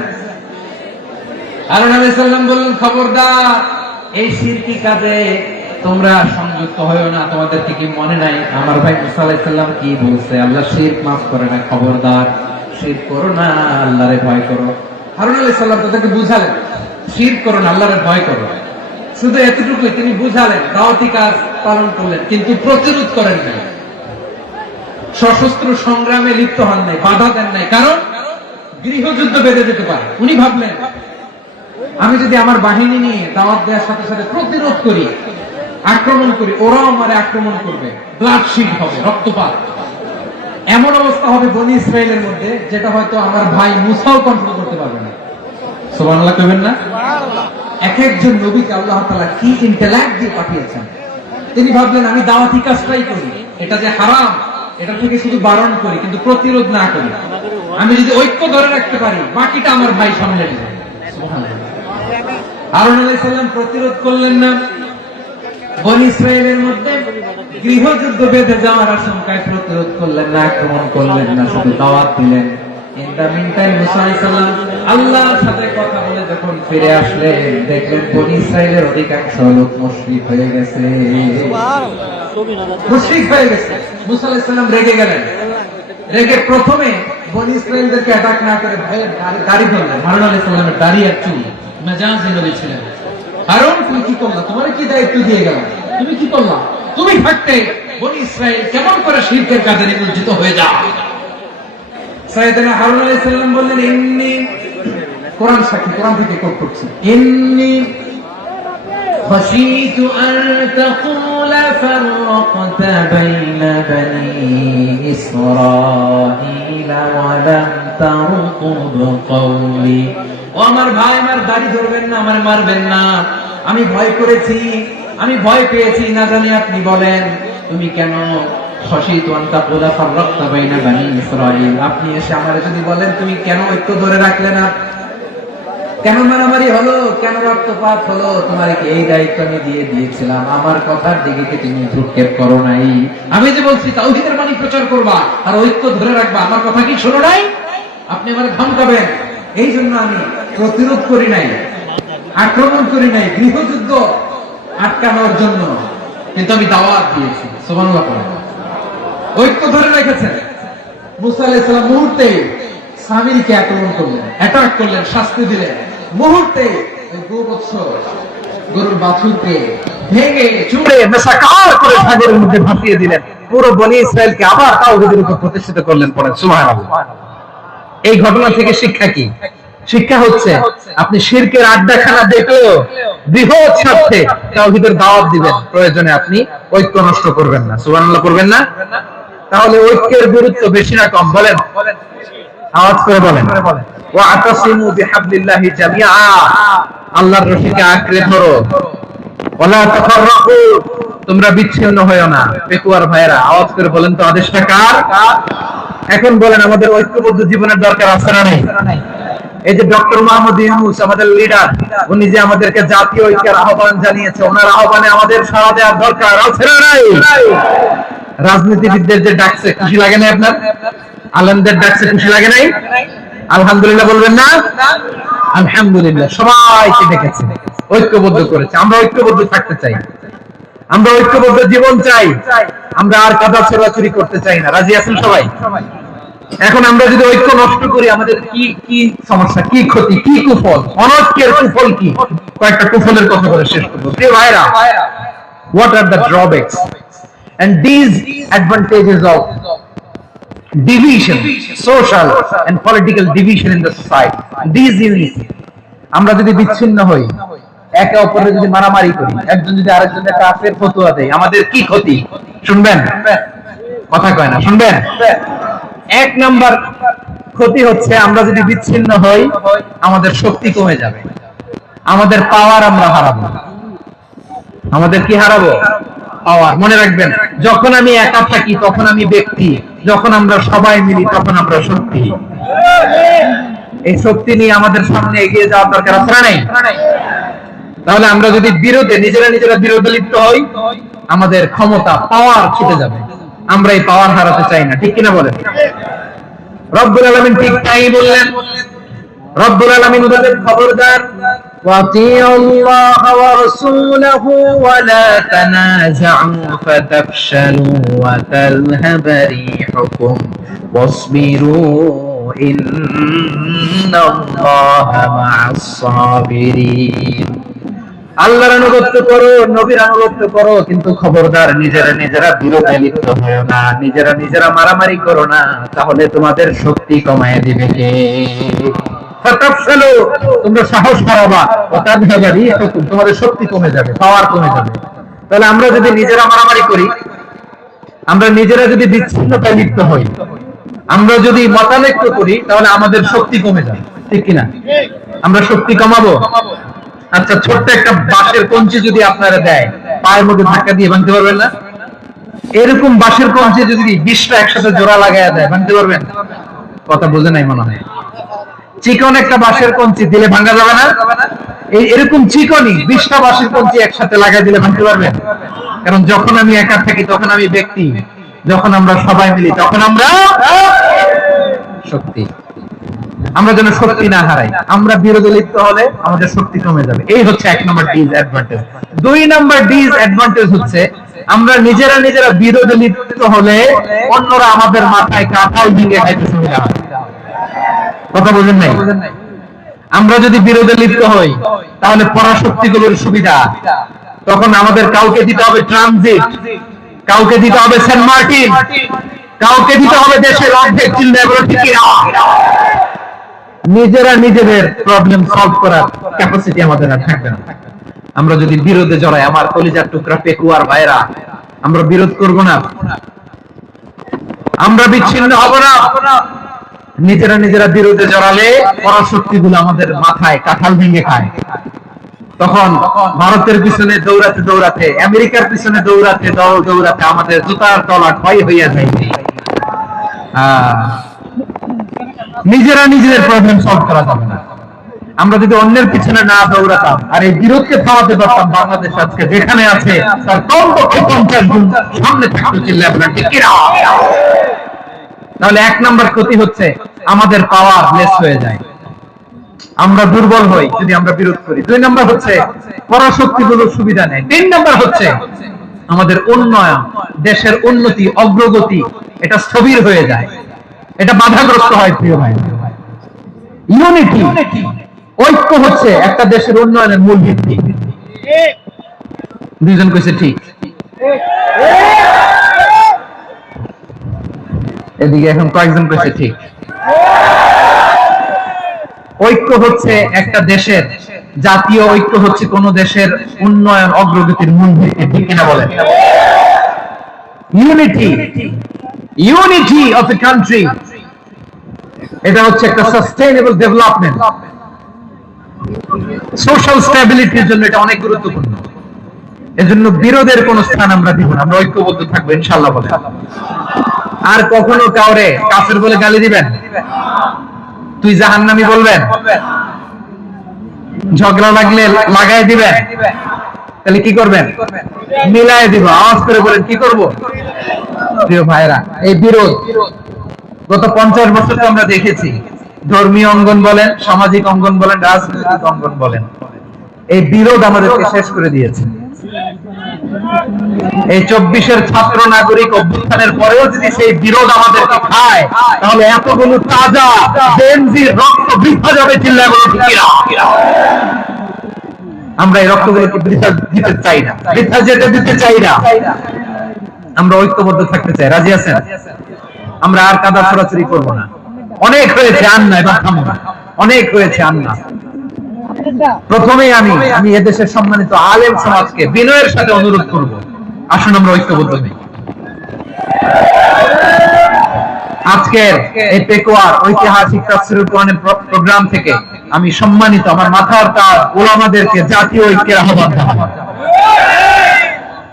হারুন আলাইহিস সালাম বললেন, খবরদার, এই শিরকি কাজে তোমরা সংযুক্ত হয়েও না, তোমাদেরকে কি মনে নাই আমার ভাই মুসা আলাইহিস সালাম কি বলছে? আল্লাহ শিরক মাফ করে না, খবরদার শিরক করো না, আল্লাহরে ভয় করো। হারুন আলাইহিস সালাম তাদেরকে বুঝালেন শিরক করো না, আল্লাহরে ভয় করো। শুধু এতটুকুই তিনি বুঝালেন, দাওয়াতি কাজ পালন করলেন, কিন্তু প্রতিরোধ করেন নাই, সশস্ত্র সংগ্রামে লিপ্ত হন নাই, বাধা দেন নাই, কারণ গৃহযুদ্ধ বেঁধে যেতে পারে। উনি ভাবলেন আমি যদি আমার বাহিনী নিয়ে দাওয়াত দেওয়ার সাথে সাথে প্রতিরোধ করি, আক্রমণ করি, ওরাও আমারে আক্রমণ করবে, ব্লাডশিট হবে, রক্তপাত, এমন অবস্থা হবে বনি ইসরায়েলের মধ্যে যেটা হয়তো আমার ভাই মুসাও কন্ট্রোল করতে পারবে না। সুবহানাল্লাহ কইবেন না? এক একজন নবীকে আল্লাহ তাআলা কি ইন্টেলেক্ট দিয়ে পাঠিয়েছেন। তিনি ভাবলেন আমি দাওয়াতি কাজটাই করি, এটা যে হারাম এটা থেকে শুধু বারণ করি, কিন্তু প্রতিরোধ না করি। আমি যদি ঐক্য ধরে রাখতে পারি, বাকিটা আমার ভাই সামলে নেবে। সুবহানাল্লাহ। হারুন আলাইহিস সালাম প্রতিরোধ করলেন না, বনি ইসরায়েলের মধ্যে গৃহযুদ্ধ বেঁধে যাওয়ার আশঙ্কায় প্রতিরোধ করলেন না, আক্রমণ করলেন না, শুধু দাওয়াত দিলেন। ইন দা মিন টাইম মুসা আলাইহিস সালাম আল্লাহর সাথে কথা বলে যখন ফিরে আসলেন, দেখলেন বনি ইসরায়েলের অধিকাংশ লোক মুশরিক হয়ে গেছে। মুশরিক হয়ে গেছে। মুসা আলাইহিস সালাম রেগে গেলেন। রেগে প্রথমে বনি ইসরায়েলদেরকে অ্যাটাক না করে ভয়ের দাড়ি ধরলেন। হারুন আলাইহিস সালামের দাড়ি আর চুল, মেজাজি নবী ছিলেন। হারুন তুমি কি করলা? তোমার কি দায়িত্ব দিয়ে গেলাম, তুমি কি করলা? তুমি থাকতে বনি ইসরায়েল কেমন করে শিরকের কাজে নিমজ্জিত হয়ে যায়? সাইয়েদনা হারুন আলাইহিস সালাম বললেন ইন্নী, কোরআন সাক্ষী, কোরআন থেকে কোট করছি, ইন্নী খাশীতু আন তাকুলা ফাররাকতা বাইনা বনি ইসরাঈলা ওয়া লাম তারকুব কওলি। ও আমার ভাই, আমার দাড়ি ধরবেন না, আমার মারবেন না। আমি ভয় করেছি, আমি ভয় পেয়েছি, না জানি আপনি বলেন তুমি কেন খাশীতু আন তাকুলা ফাররাকতা বাইনা বনি ইসরাঈল, আপনি এসে আমারে যদি বলেন তুমি কেন ঐক্য ধরে রাখলে না, কেন মারামারি হলো, কেন রক্তপাত হলো, তোমার কি এই দায়িত্ব আমি দিয়ে দিয়েছিলাম? আমার কথার দিকে কি তুমি ভ্রুক্ষেপ করো নাই? আমি যে বলছি তাওহীদের বাণী প্রচার করবা আর ঐক্য ধরে রাখবা, আমার কথা কি শোনো নাই? আপনি আমারে ধমকাবেন, এই জন্য আমি প্রতিরোধ করি নাই, আক্রমণ করি নাই, গৃহযুদ্ধ আটকানোর জন্য, কিন্তু আমি দাওয়াত দিয়েছি। সুবহানাল্লাহ। ঐক্য ধরে রেখেছেন। মুসা আলাইহিস সালাম মুহূর্তে সামিরীকে আক্রমণ করলেন, অ্যাটাক করলেন, শাস্তি দিলেন। মুহূর্তে ওই গোবৎস গরুর বাছুরকে ভেঙে চুড়ে মেসাকার করে সাগরের মধ্যে ভাসিয়ে দিলেন। পুরো বনি ইসরায়েলকে আবার তাওহীদের উপর প্রতিষ্ঠিত করলেন। পড়েন সুবহানাল্লাহ। এই ঘটনা থেকে শিক্ষা কি? শিক্ষা হচ্ছে আপনি শিরকের আড্ডাখানা দেখলেও বৃহৎ স্বার্থে তাওহীদের দাওয়াত দিবেন, প্রয়োজনে আপনি ঐক্য নষ্ট করবেন না। সুবহানাল্লাহ করবেন না? তাহলে ঐক্যের গুরুত্ব বেশি না কম? বলেন, আওয়াজ করে বলেন। ওয়াতাসিমু বিহাবলিল্লাহি জামিআ, আল্লাহর রশিকে আঁকড়ে ধরো। ওয়ালা তাফাররাকু, তোমরা বিচ্ছিন্ন হয়ো না। পেকুয়ার ভাইরা আওয়াজ করে বলেন তো আদেশটা কার? এখন বলেন আমাদের ঐক্যবদ্ধ জীবনের দরকার আছে না নাই? এই যে ডক্টর মোহাম্মদ ইউনূস আমাদের লিডার, উনি যে আমাদেরকে জাতীয় ঐক্যের আহ্বান জানিয়েছে, ওনার আহ্বানে আমাদের সাড়া দেওয়ার দরকার আছে না নাই? রাজনীতিবিদদের যে ডাকছে খুশি লাগে না আপনার? আলেমদের ডাকছে খুশি লাগে নাই? আলহামদুলিল্লাহ বলবেন না? আলহামদুলিল্লাহ, সবাইকে ডেকেছে, ঐক্যবদ্ধ করেছে। আমরা ঐক্যবদ্ধ থাকতে চাই, আমরা ঐক্যবদ্ধ জীবন চাই, আমরা আর কাদা ছোড়াছুরি করতে চাই না। রাজি আছেন সবাই? এখন আমরা যদি ঐক্য নষ্ট করি আমাদের কি কি সমস্যা, কি ক্ষতি, কি কুফল? অনৈক্যের কুফল কি? কয়েকটা কুফলের কথা বলে শেষ করব। প্রিয় ভাইরা, what are the drawbacks and these advantages of division, social and political division in the society, these unity? আমরা যদি বিচ্ছিন্ন হই, একে অপরের যদি মারামারি করি, একজন যদি আরেকজনের কাফের ফতোয়া দেয়, আমাদের কি ক্ষতি? শুনবেন? কথা কয় না, শুনবেন? এক নাম্বার ক্ষতি হচ্ছে আমরা যদি বিচ্ছিন্ন হই আমাদের শক্তি কমে যাবে, আমাদের পাওয়ার আমরা হারাবো। আমাদের কি হারাবো? পাওয়ার। মনে রাখবেন, যখন আমি একা থাকি তখন আমি ব্যক্তি, যখন আমরা সবাই মিলি তখন আমরা শক্তি। এই শক্তি নিয়ে আমাদের সামনে এগিয়ে যাওয়ার দরকার আছে না নাই? তাহলে আমরা যদি বিরোধে নিজেরা বিরোধে লিপ্ত হই আমাদের ক্ষমতা, পাওয়ার ছুটে যাবে। আমরা এই পাওয়ার হারাতে চাই না, ঠিক কিনা বলেন? রব্বুল আলামিন ঠিক তাই বললেন। রব্বুল আলামিন বলেন খবরদার وأطيعوا الله ورسوله ولا تنازعوا فتفشلوا وتذهب ريحكم واصبروا إن الله مع الصابرين আল্লাহর আনুগত্য করো, নবীর আনুগত্য করো, কিন্তু খবরদার নিজেরা নিজেরা বিরোধে লিপ্ত হয়ো না, নিজেরা নিজেরা মারামারি করো না, তাহলে তোমাদের শক্তি কমায় দিবে কে? ফাতাফশালু, তোমরা সাহস হারাবা, ওয়া তাযহাবা রিহুকুম, তোমাদের শক্তি কমে যাবে, পাওয়ার কমে যাবে। তাহলে আমরা যদি নিজেরা মারামারি করি, আমরা নিজেরা যদি বিচ্ছিন্নতায় লিপ্ত হই, আমরা যদি মতানৈক্য করি, তাহলে আমাদের শক্তি কমে যাবে, ঠিক কিনা? আমরা শক্তি কমাবো। আচ্ছা, ছোট্ট একটা বাঁশের কঞ্চি যদি আপনারা দেয়, পায়ের মধ্যে ধাক্কা দিয়ে ভাঙতে পারবেন না? এরকম বাঁশের কঞ্চি যদি 20টা একসাথে জোড়া লাগায় দেয়, ভাঙতে পারবেন? কথা বোঝে নাই মনে হয়। চিকন একটা বাঁশের কঞ্চি দিলে ভাঙা যাবে না? এরকম চিকনই 20টা বাঁশের কঞ্চি একসাথে লাগাই দিলে ভাঙতে পারবেন? কারণ যখন আমি একা থাকি তখন আমি ব্যক্তি, যখন আমরা সবাই মিলি তখন আমরা শক্তি। আমরা যেন শক্তি না হারাই, আমরা বিরোধে লিপ্ত হলে আমাদের শক্তি কমে যাবে। এই হচ্ছে 1 নম্বর ডিসঅ্যাডভান্টেজ। 2 নম্বর ডিসঅ্যাডভান্টেজ হচ্ছে আমরা নিজেরা নিজেরা বিরোধে লিপ্ত হলে অন্যরা আমাদের মাথায় কাঁঠাল ভেঙে খাইতে সুবিধা হয়। কথা বুঝেন নাই? আমরা যদি বিরোধে লিপ্ত হই তাহলে পরাশক্তিগুলোর সুবিধা, তখন আমাদের কাউকে দিতে হবে ট্রানজিট, কাউকে দিতে হবে সেন্ট মার্টিন, কাউকে দিতে হবে দেশের অর্ধেক চিল্লা বলে ঠিক না। নিজেরা নিজেদের প্রবলেম সলভ করার ক্যাপাসিটি আমাদের আর থাকবে না। আমরা যদি বিরোধে জড়াই, আমার কলিজার টুকরা পেকুয়ার ভাইরা, আমরা বিরোধ করব না, আমরা বিচ্ছিন্ন হব না। নিজেরা নিজেরা বিরোধে জড়ালে পরাশক্তিগুলো আমাদের মাথায় কাঁঠাল ভেঙে খায়। তখন ভারতের পিছনে দৌড়াতে দৌড়াতে, আমেরিকার পিছনে দৌড়াতে দৌড়াতে আমাদের জুতার তলা ক্ষয় হইয়া যায়। নিজেরা নিজেদের প্রবলেম সলভ করা যাবে না। আমরা যদি অন্যের পিছনে না দৌড়াতাম আর এই বিরোধকে থামাতে পারতাম, বাংলাদেশ আজকে যেখানে আছে তার কমপক্ষে 50 গুণ সামনে থাকতে চিল্লা আপনার ঠিক কিনা? তাহলে 1 নম্বর ক্ষতি হচ্ছে আমাদের পাওয়ার লেস হয়ে যায়, আমরা দুর্বল হই যদি আমরা বিরোধ করি। 2 নম্বর হচ্ছে পরাশক্তিগুলোর সুবিধা নেই। 3 নম্বর হচ্ছে আমাদের উন্নয়ন, দেশের উন্নতি, অগ্রগতি এটা স্থবির হয়ে যায়, এটা বাধাগ্রস্ত হয়। প্রিয় ভাই, ইউনিটি, ঐক্য হচ্ছে একটা দেশের উন্নয়নের মূল ভিত্তি। দুইজন কইছে ঠিক, এদিকে এখন কয়েকজন কইছে ঠিক। ঐক্য হচ্ছে একটা দেশের, জাতীয় ঐক্য হচ্ছে কোন দেশের উন্নয়ন অগ্রগতির মূল ভিত্তি, ঠিক কিনা বলেন? ইউনিটি অফ এ কান্ট্রি, এটা হচ্ছে একটা সাস্টেইনেবল ডেভেলপমেন্ট, সোশ্যাল স্ট্যাবিলিটির জন্য এটা অনেক গুরুত্বপূর্ণ। এজন্য বিরোধের কোন স্থান আমরা দিব না, আমরা ঐক্যবদ্ধ থাকবো ইনশাআল্লাহ বলে। আর কখনো কাউরে কাফের বলে গালি দিবেন, তুই জাহান্নামী বলবেন, ঝগড়া লাগলে লাগাই দিবেন, তাহলে কি করবেন? মিলাই দিব। আওয়াজ করে বলেন কি করব? প্রিয় ভাইরা, এই বিরোধ গত 50 বছর তো আমরা দেখেছি, ধর্মীয় অঙ্গন বলেন, সামাজিক অঙ্গন বলেন, রাজনৈতিক অঙ্গন বলেন, এই বিরোধ আমাদেরকে শেষ করে দিয়েছে। এই 24-এর ছাত্র নাগরিক অভ্যুত্থানের পরেও যদি সেই বিরোধ আমাদেরকে খায়, তাহলে এতগুলো তাজা জেনজির রক্ত বৃথা যাবে চিল্লায় বলে ঠিক না? আমরা এই রক্তগুলোকে বৃথা দিতে চাই না, বৃথা যেতে দিতে চাই না। আমরা ঐক্যবদ্ধ থাকতে চাই। রাজি আছেন? আমরা আর কাদা ছড়াছড়ি করবো না। অনেক হয়েছে আন্না, এবার থামো না। অনেক হয়েছে আন্না। প্রথমেই আমি এদেশের সম্মানিত আলেম সমাজকে বিনয়ের সাথে অনুরোধ করব, আসুন আমরা ঐক্যবদ্ধ হই। আজকের এই পেকুয়ার ঐতিহাসিক তাফসীরুল কোরআনের প্রোগ্রাম থেকে আমি সম্মানিত আমার মাথার তাজ উলামাদেরকে জাতীয় ঐক্যের আহ্বান জানাই।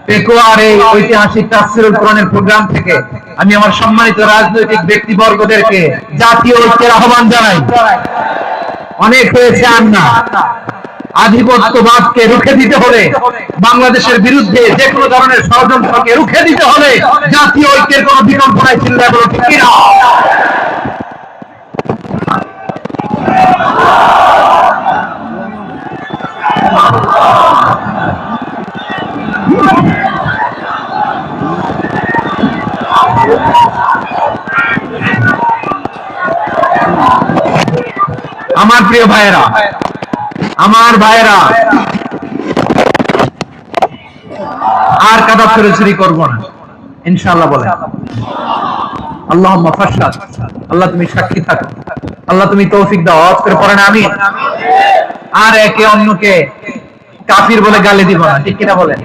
পেকুয়ার এই ঐতিহাসিক তাফসীরুল কোরআনের প্রোগ্রাম থেকে আমি আমার সম্মানিত রাজনৈতিক ব্যক্তিবর্গদেরকে জাতীয় ঐক্যের আহ্বান জানাই। অনেক হয়েছে আন্না। আধিপত্যবাদকে রুখে দিতে হলে, বাংলাদেশের বিরুদ্ধে যে কোনো ধরনের ষড়যন্ত্রকে রুখে দিতে হলে জাতীয় ঐক্যের কোন বিকল্প নাই চিন্তা করো ঠিক কিনা? আমার প্রিয় ভাইয়েরা, আমার ভাইয়েরা, আর কাদা ছুড়ি করবো না ইনশাআল্লাহ। বলেন আল্লাহুম্মা ফাশহাদ। আল্লাহ তুমি সাক্ষী থাকো, আল্লাহ তুমি তৌফিক দাও। আওয়াজ করে পড়েন আমিন। আর একে অন্যকে কাফির বলে গালি দিব না, ঠিক কিনা বলেন?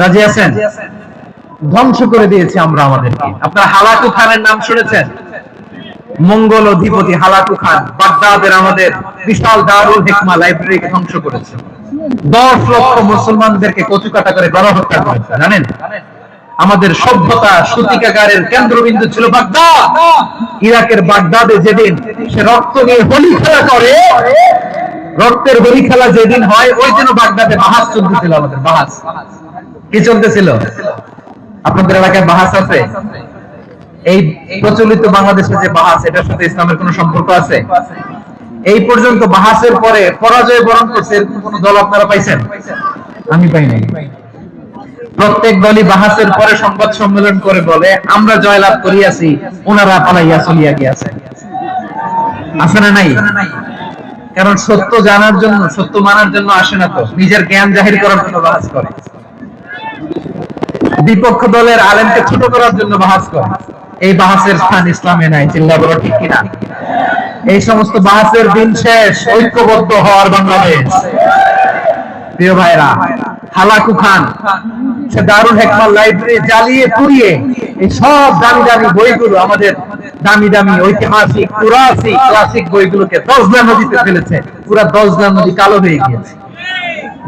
রাজি আছেন? ধ্বংস করে দিয়েছি আমরা আমাদেরকে। আপনারা হালাকু খানের নাম শুনেছেন? মঙ্গল অধিপতি হালাকু খান বাগদাদের আমাদের বিশাল দারুল হিকমা লাইব্রেরিকে ধ্বংস করেছে। 10 লক্ষ মুসলমানদেরকে কচুকাটা করে গণহত্যা করেছে। জানেন, আমাদের সভ্যতা সূতিকাগারের কেন্দ্রবিন্দু ছিল বাগদাদ। ইরাকের বাগদাদে যেদিন সে রক্ত নিয়ে হোলি খেলা করে, রক্তের হোলি খেলা যেদিন হয়, ওই দিনও বাগদাদে বাহাস চলতেছিল। আমাদের বাহাস কি চলতেছিল? আপনাদের এলাকায় বাহাস আছে? এই প্রচলিত বাংলাদেশে যে বাহাস, এটার সাথে ইসলামের কোন সম্পর্ক আছে? এই পর্যন্ত বাহাসের পরে পরাজয় বরণ করছে এরকম কোন দল আপনারা পাইছেন? আমি পাই নাই। প্রত্যেক দলই বাহাসের পরে সংবাদ সম্মেলন করে বলে আমরা জয়লাভ করিয়াছি, ওনারা পালাইয়া চলিয়া গিয়াছে। আছে না নাই? কারণ সত্য জানার জন্য, সত্য মানার জন্য আসে না, তো নিজের জ্ঞান জাহির করার জন্য বাহাস করে। বিপক্ষ দলের আলেমকে ছোট করার জন্য বাহাস করে। এই বাহাসের স্থান ইসলামে নাই। চিল্লা বলো ঠিক কিনা? এই সমস্ত বাহাসের দিন শেষ। ঐক্যবদ্ধ হওয়ার বাংলাদেশ। প্রিয় ভাইরা, হালাকু খান সে দারুল হিকমা লাইব্রেরি জ্বালিয়ে পুড়িয়ে এই সব দামি দামি বইগুলো, আমাদের দামি দামি ঐতিহাসিক পুরাসিক ক্লাসিক বইগুলোকে দজলা নদীতে ফেলেছে। পুরা দজলা নদী কালো হয়ে গিয়েছে।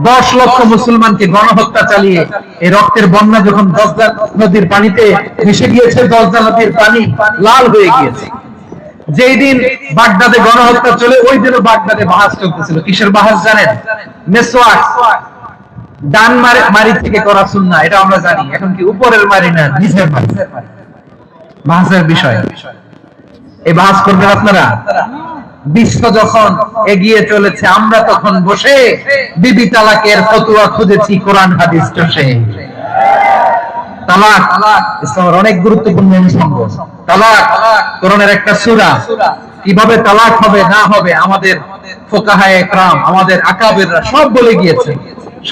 10 লক্ষ মুসলমানকে গণহত্যা চালিয়ে এই রক্তের বন্যা যখন দজলা নদীর পানিতে মিশে গিয়েছে, দজলা নদীর পানি লাল হয়ে গিয়েছে। যেই দিন বাগদাদে গণহত্যা চলে, ওই দিনও বাগদাদে বাহাস চলতেছিল। কিসের বাহাস জানেন? মেসওয়াক, ডান মারি থেকে করা সুন্নাহ, এটা আমরা জানি। এখন কি উপরের মারি না নিচের মারি? বাহাসের বিষয়। এই বাহাস করবেন আপনারা। বিশ্ব যখন এগিয়ে চলেছে, আমরা তখন বসে বিবি তালাকের ফতোয়া খুঁজেছি কোরআন হাদিস চষে। তালাক ইসলামের অনেক গুরুত্বপূর্ণ অনুষঙ্গ। তালাক কোরআনের একটা সূরা। কিভাবে তালাক হবে না হবে আমাদের ফুকাহায়ে ইকরাম, আমাদের আকাবেররা সব বলে গিয়েছে,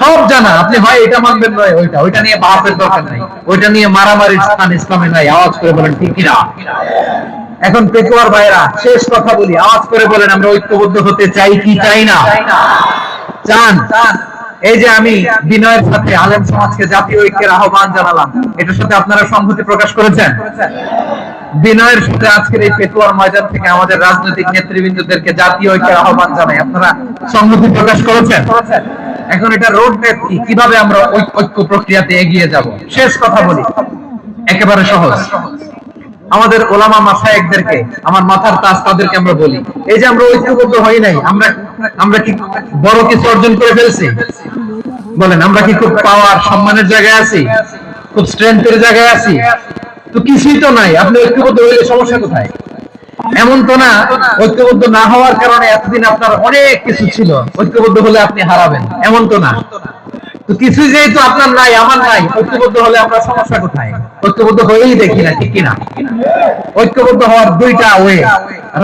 সব জানা। আপনি হয় এটা মানবেন, নয় ওইটা। ওইটা নিয়ে বাহাসের দরকার নাই, ওইটা নিয়ে মারামারির স্থান ইসলামে নাই। আওয়াজ করে বলেন ঠিক কিনা? এখন পেকুয়ার ভাইরা, শেষ কথা বলি, আওয়াজ করে বলেন আমরা ঐক্যবদ্ধ হতে চাই কি চাই না? চান? এই যে আমি বিনয়ের সাথে আলেম সমাজকে জাতীয় ঐক্যের আহ্বান জানালাম, এটার সাথে আপনারা সংহতি প্রকাশ করেছেন? বিনয়ের সাথে আজকের এই পেকুয়ার ময়দান থেকে আমাদের রাজনৈতিক নেতৃবৃন্দদেরকে জাতীয় ঐক্যের আহ্বান জানাই, আপনারা সংহতি প্রকাশ করেছেন? এখন এটা রোড ম্যাপ কি, কিভাবে আমরা ঐক্য প্রক্রিয়াতে এগিয়ে যাব? শেষ কথা বলি, একেবারে সহজ। আমাদের ওলামা মাশায়েখদেরকে, আমার মাথার তাজ, তাদেরকে আমরা বলি, এই যে আমরা ঐক্যবদ্ধ হই নাই, আমরা কি বড় কিছু অর্জন করে ফেলছি? বলেন, আমরা কি খুব পাওয়ার সম্মানের জায়গায় আছি? খুব স্ট্রেংথের জায়গায় আছি? তো কিছুই তো নাই। আপনি ঐক্যবদ্ধ হইলে সমস্যা কোথায়? এমন তো না ঐক্যবদ্ধ না হওয়ার কারণে এতদিন আপনার অনেক কিছু ছিল, ঐক্যবদ্ধ হলে আপনি হারাবেন, এমন তো না। তো কিছু যেহেতু আপনার নাই, আমার নাই, ঐক্যবদ্ধ হলে আমরা সমস্যা কোথায়? ঐক্যবদ্ধ হয়েই দেখি না, ঠিক কিনা? ঐক্যবদ্ধ হওয়ার দুইটা ওয়ে।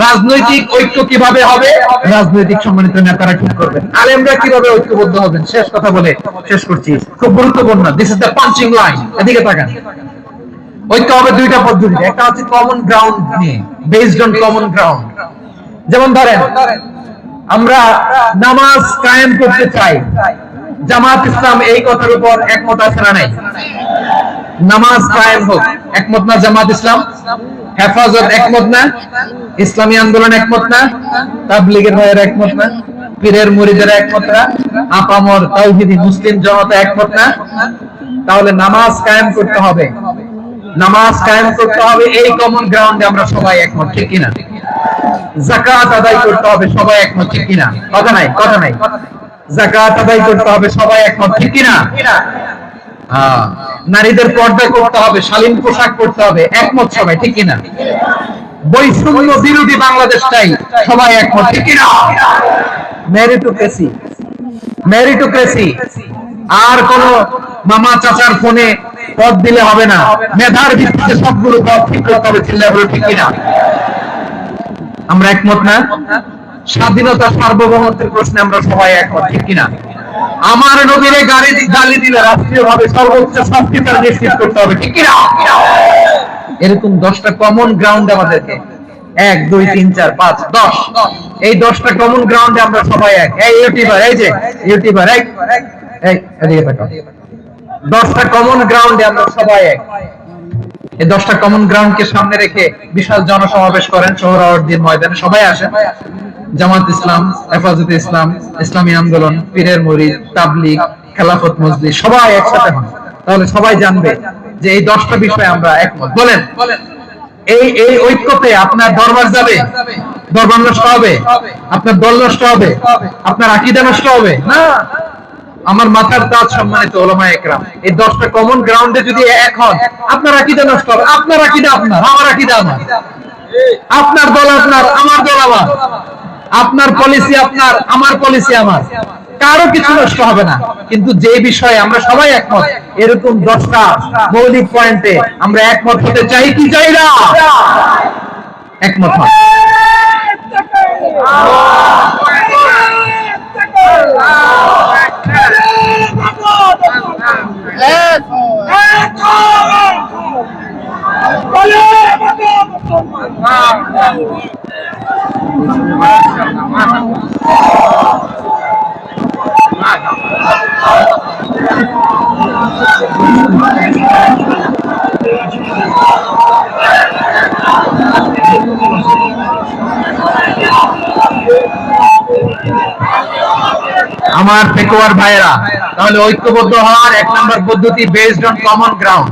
রাজনৈতিক ঐক্য কিভাবে হবে? রাজনৈতিক সম্মানিত নেতারা ঠিক করবেন। আলেমরা কিভাবে ঐক্যবদ্ধ হবেন? শেষ কথা বলে শেষ করছি, খুব গুরুত্বপূর্ণ। This is the punching line. এদিকে তাকান। ঐক্য হবে দুইটা পদ্ধতিতে। একটা হচ্ছে কমন গ্রাউন্ড নিয়ে, বেসড অন কমন গ্রাউন্ড। যেমন ধরেন, আমরা নামাজ কায়েম করতে চাই, জামাত ইসলাম এই কথার উপর একমত আছে না নাই? নামাজ কায়েম হোক, একমত না জামাত ইসলাম? হেফাজত একমত না? ইসলামী আন্দোলন একমত না? তাবলীগের ভাইয়েরা একমত না? পীরের মুরিদেরা একমত না? আপামর তাওহীদি মুসলিম জনতা একমত না? তাহলে নামাজ কায়েম করতে হবে। নামাজ কায়েম করতে হবে এই কমন গ্রাউন্ডে আমরা সবাই একমত, ঠিক কিনা? যাকাত আদায় করতে হবে, সবাই একমত, ঠিক কিনা? কথা নাই, কথা নাই। যাকাত আদায় করতে হবে, সবাই একমত, ঠিক কিনা? নারীদের পর্দা করতে হবে, শালীন পোশাক পরতে হবে, একমত সবাই, ঠিক কিনা? বৈষম্য বিরোধী বাংলাদেশটাই সবাই একমত, ঠিক কিনা? Meritocracy, meritocracy. আর কোন মামা চাচার ফোনে পদ দিলে হবে না, মেধার ভিত্তিতে সবগুলো পদ ঠিক করতে হবে, চিল্লায় বলে ঠিক কিনা? আমরা একমত না? স্বাধীনতা সার্বভৌমত্বের প্রশ্নে আমরা সবাই একমত, ঠিক কিনা? আমার নবীরে গালি দিলে রাষ্ট্রীয়ভাবে সর্বোচ্চ শাস্তি তার নিশ্চিত করতে হবে, ঠিক কিনা? এরকম 10টা কমন গ্রাউন্ড আমাদেরকে 1 2 3 4 5 10 এই 10টা কমন গ্রাউন্ডে আমরা সবাই এক। এই ইউটিউবার, এই যে ইউটিউবার, এই এদিকে তাকাও। 10টা কমন গ্রাউন্ডে আমরা সবাই এক। এই 10টা কমন গ্রাউন্ডকে সামনে রেখে বিশাল জনসমাবেশ করেন সোহরাওয়ার্দীর ময়দানে, সবাই আসেন। জামাত ইসলাম, হেফাজতে ইসলাম, ইসলামী আন্দোলন, পীরের মুরিদ, তাবলীগ, খেলাফত মজলিস সবাই একসাথে হন। তাহলে সবাই জানবে যে এই 10টা বিষয়ে আমরা একমত। বলেন, এই এই ঐক্যতে আপনার দরবার যাবে? দরবার নষ্ট হবে? আপনার দল নষ্ট হবে? আপনার আকীদা নষ্ট হবে? না। আমার মাথার তাজ সম্মানিত উলামায়ে কেরাম, এই 10টা কমন গ্রাউন্ডে যদি এক হন, আপনার আকীদা নষ্ট হবে। আপনার আকীদা আপনার, আমার আকীদা আমার। আপনার দল আপনার, আমার দল আমার। আপনার পলিসি আপনার, আমার পলিসি আমার। কারো কিছু নষ্ট হবে না। কিন্তু যে বিষয়ে আমরা সবাই একমত, এরকম 10টা মৌলিক পয়েন্টে আমরা একমত হতে চাই কি চাই না? একমত হন। আমার পেকোয়ার ভাইরা, তাহলে ঐক্যবদ্ধ হওয়ার 1 নম্বর পদ্ধতি based on common ground.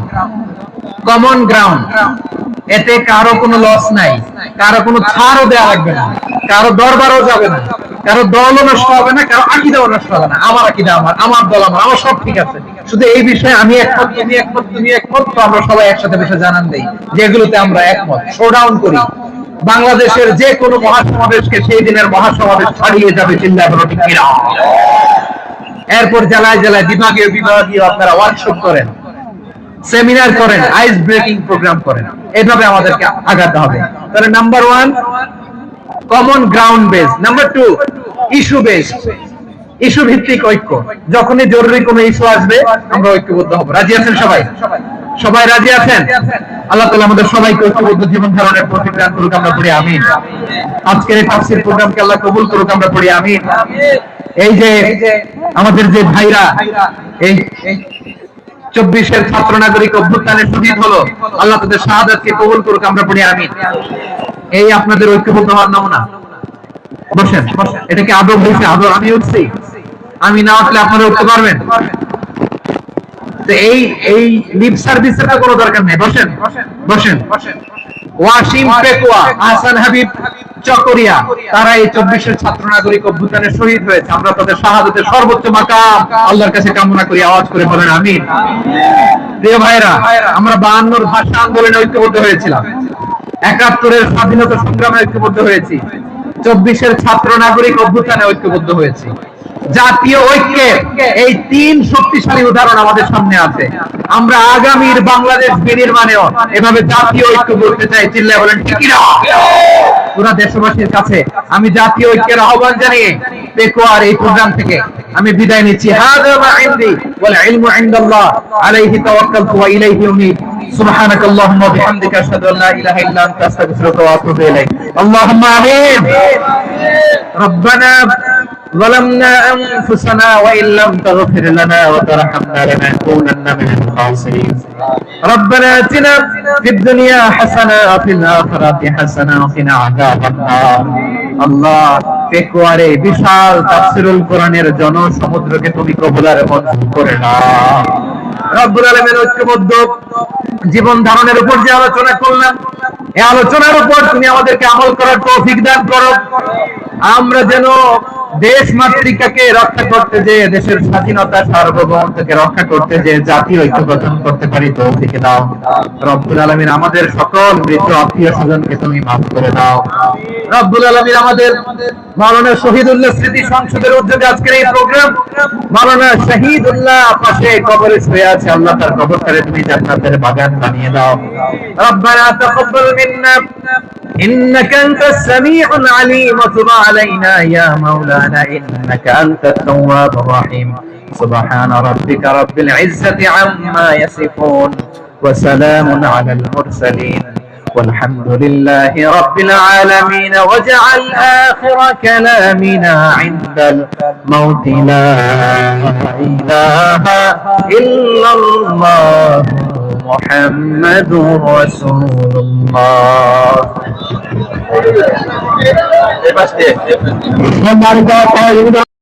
Common ground, এতে কারো কোনো লস নাই, কারো কোনো ছাড়ও দেওয়া লাগবে না, কারো দরবারও যাবে না, কারো দলও নষ্ট হবে না, কারো আকীদাও নষ্ট হবে না। আমার আকীদা আমার, আমার দল আমার, আমার সব ঠিক আছে। শুধু এই বিষয়ে আমি একমত, তুমি একমত, তুমি একমত, তো আমরা সবাই একসাথে বসে জানান দেই যেগুলোতে আমরা একমত, শোডাউন করি। বাংলাদেশের যে কোনো মহাসমাবেশকে সেই দিনের মহাসমাবেশ ছাড়িয়ে যাবে, চিন্তা করো, ঠিক কিনা? এরপর জেলায় জেলায় বিভাগীয় বিভাগীয় আপনারা ওয়ার্কশপ করেন, সেমিনার করেন, আইস ব্রেকিং প্রোগ্রাম করেন। এইভাবে আমাদেরকে আগাতে হবে। তাহলে number 1 common ground base. Number 2 issue base, issue ভিত্তিক ঐক্য। যখনই জরুরি কোনো ইস্যু আসবে আমরা ঐক্যবদ্ধ হব। রাজি আছেন সবাই? সবাই রাজি আছেন? আল্লাহ তাআলা আমাদের সবাইকে ঐক্যবদ্ধ জীবন ধারণের তৌফিক দান করুক, আমরা পড়ি আমিন। আজকের এই তাফসীর প্রোগ্রামকে আল্লাহ কবুল করুক, আমরা পড়ি আমিন। এই যে আমাদের যে ভাইরা এই 24-এর ছাত্র নাগরিক অভ্যুত্থানের শহীদ হলো, আল্লাহ তাদের শাহাদাতকে কবুল করুক, আমরা পড়ি আমিন। এই আপনাদের ঐক্যবদ্ধ হওয়ার নমুনা। বসেন, এটা কি আদব হয়েছে? আদব আমি উঠছি, আমি না উঠলে আপনারা উঠতে পারবেন? তো এই লিপ সার্ভিসের তো কোনো দরকার নেই। বসেন বসেন। ওয়াসিম পেকুয়া, আহসান হাবিব চকরিয়া, তারা এই 24-এর ছাত্র নাগরিক অভ্যুত্থানে শহীদ হয়েছে। আমরা তাদের শাহাদাতের সর্বোচ্চ মাকাম আল্লাহর কাছে কামনা করি। আওয়াজ করে বলেন আমিন। প্রিয় ভাইরা, আমরা 52-র ভাষা আন্দোলনে ঐক্যবদ্ধ হয়েছিলাম, 71-এর স্বাধীনতা সংগ্রামে ঐক্যবদ্ধ হয়েছি, 24-এর ছাত্র নাগরিক অভ্যুত্থানে ঐক্যবদ্ধ হয়েছি। জাতীয় ঐক্যের এই 3 শক্তিশালী উদাহরণ আমাদের সামনে আছে। আমরা আগামীর বাংলাদেশ বিনির্মাণেও এভাবে জাতীয় ঐক্য করতে চাই। চিল্লায় বলেন ঠিক কি না? পুরা দেশবাসীর কাছে আমি জাতীয় ঐক্যের আহ্বান জানিয়ে পেকুয়ার এই প্রোগ্রাম থেকে আমি বিদায় নিচ্ছি। হাযা মা ইনদি ওয়াল ইলমু ইনদাল্লাহ আলাইহি তাওয়াক্কালতু ওয়া ইলাইহি উনীব। সুবহানাক আল্লাহুম্মা ওয়া বিহামদিকা আশহাদু আল্লা ইলাহা ইল্লা আনতা আস্তাগফিরুকা ওয়া আতুবু ইলাইক। আল্লাহুম্মা আমিন। রব্বানা ظلمنا أنفسنا وإن لم تغفر لنا وترحمنا لنكونن من الخاسرين. ربنا آتنا في الدنيا حسنة وفي الآخرة حسنة وقنا عذاب النار. الله পেকুয়ারে বিশাল তাফসীরুল কোরআনের জনসমুদ্রকে তুমি কবুল আর মঞ্জুর করে নাও। রব্বুল আলামিন ঐক্যবদ্ধ জীবন ধারণের উপর যে আলোচনা করলাম, এই আলোচনার উপর তুমি আমাদেরকে আমল করার তৌফিক দান করো। আমরা যেন দেশ মাতৃকাকে রক্ষা করতে, যে দেশের স্বাধীনতা সার্বভৌমত্বকে রক্ষা করতে, যে জাতীয় ঐক্য গঠন করতে পারি তৌফিক দাও। রব্বুল আলামিন আমাদের সকল মৃত আত্মীয় স্বজনকে তুমি মাফ করে দাও। রব্বুল আলামিন আমাদের মাওলানা শহীদুল্লাহ স্মৃতি সংসদের উদ্যোগে আজকের এই প্রোগ্রাম, মাওলানা শহীদুল্লাহ পাশে কবরে শুয়ে আছে, আল্লাহ তার কবরটারে তুমি জান্নাতের বাগান বানিয়ে দাও। রব্বানা তাকাব্বাল মিন্না إنك أنت السميع العليم وتب علينا يا مولانا إنك أنت التواب الرحيم سبحان ربك رب العزة عما يصفون وسلام على المرسلين والحمد لله رب العالمين واجعل آخر كلامنا عند الموت لا إله إلا الله محمد رسول الله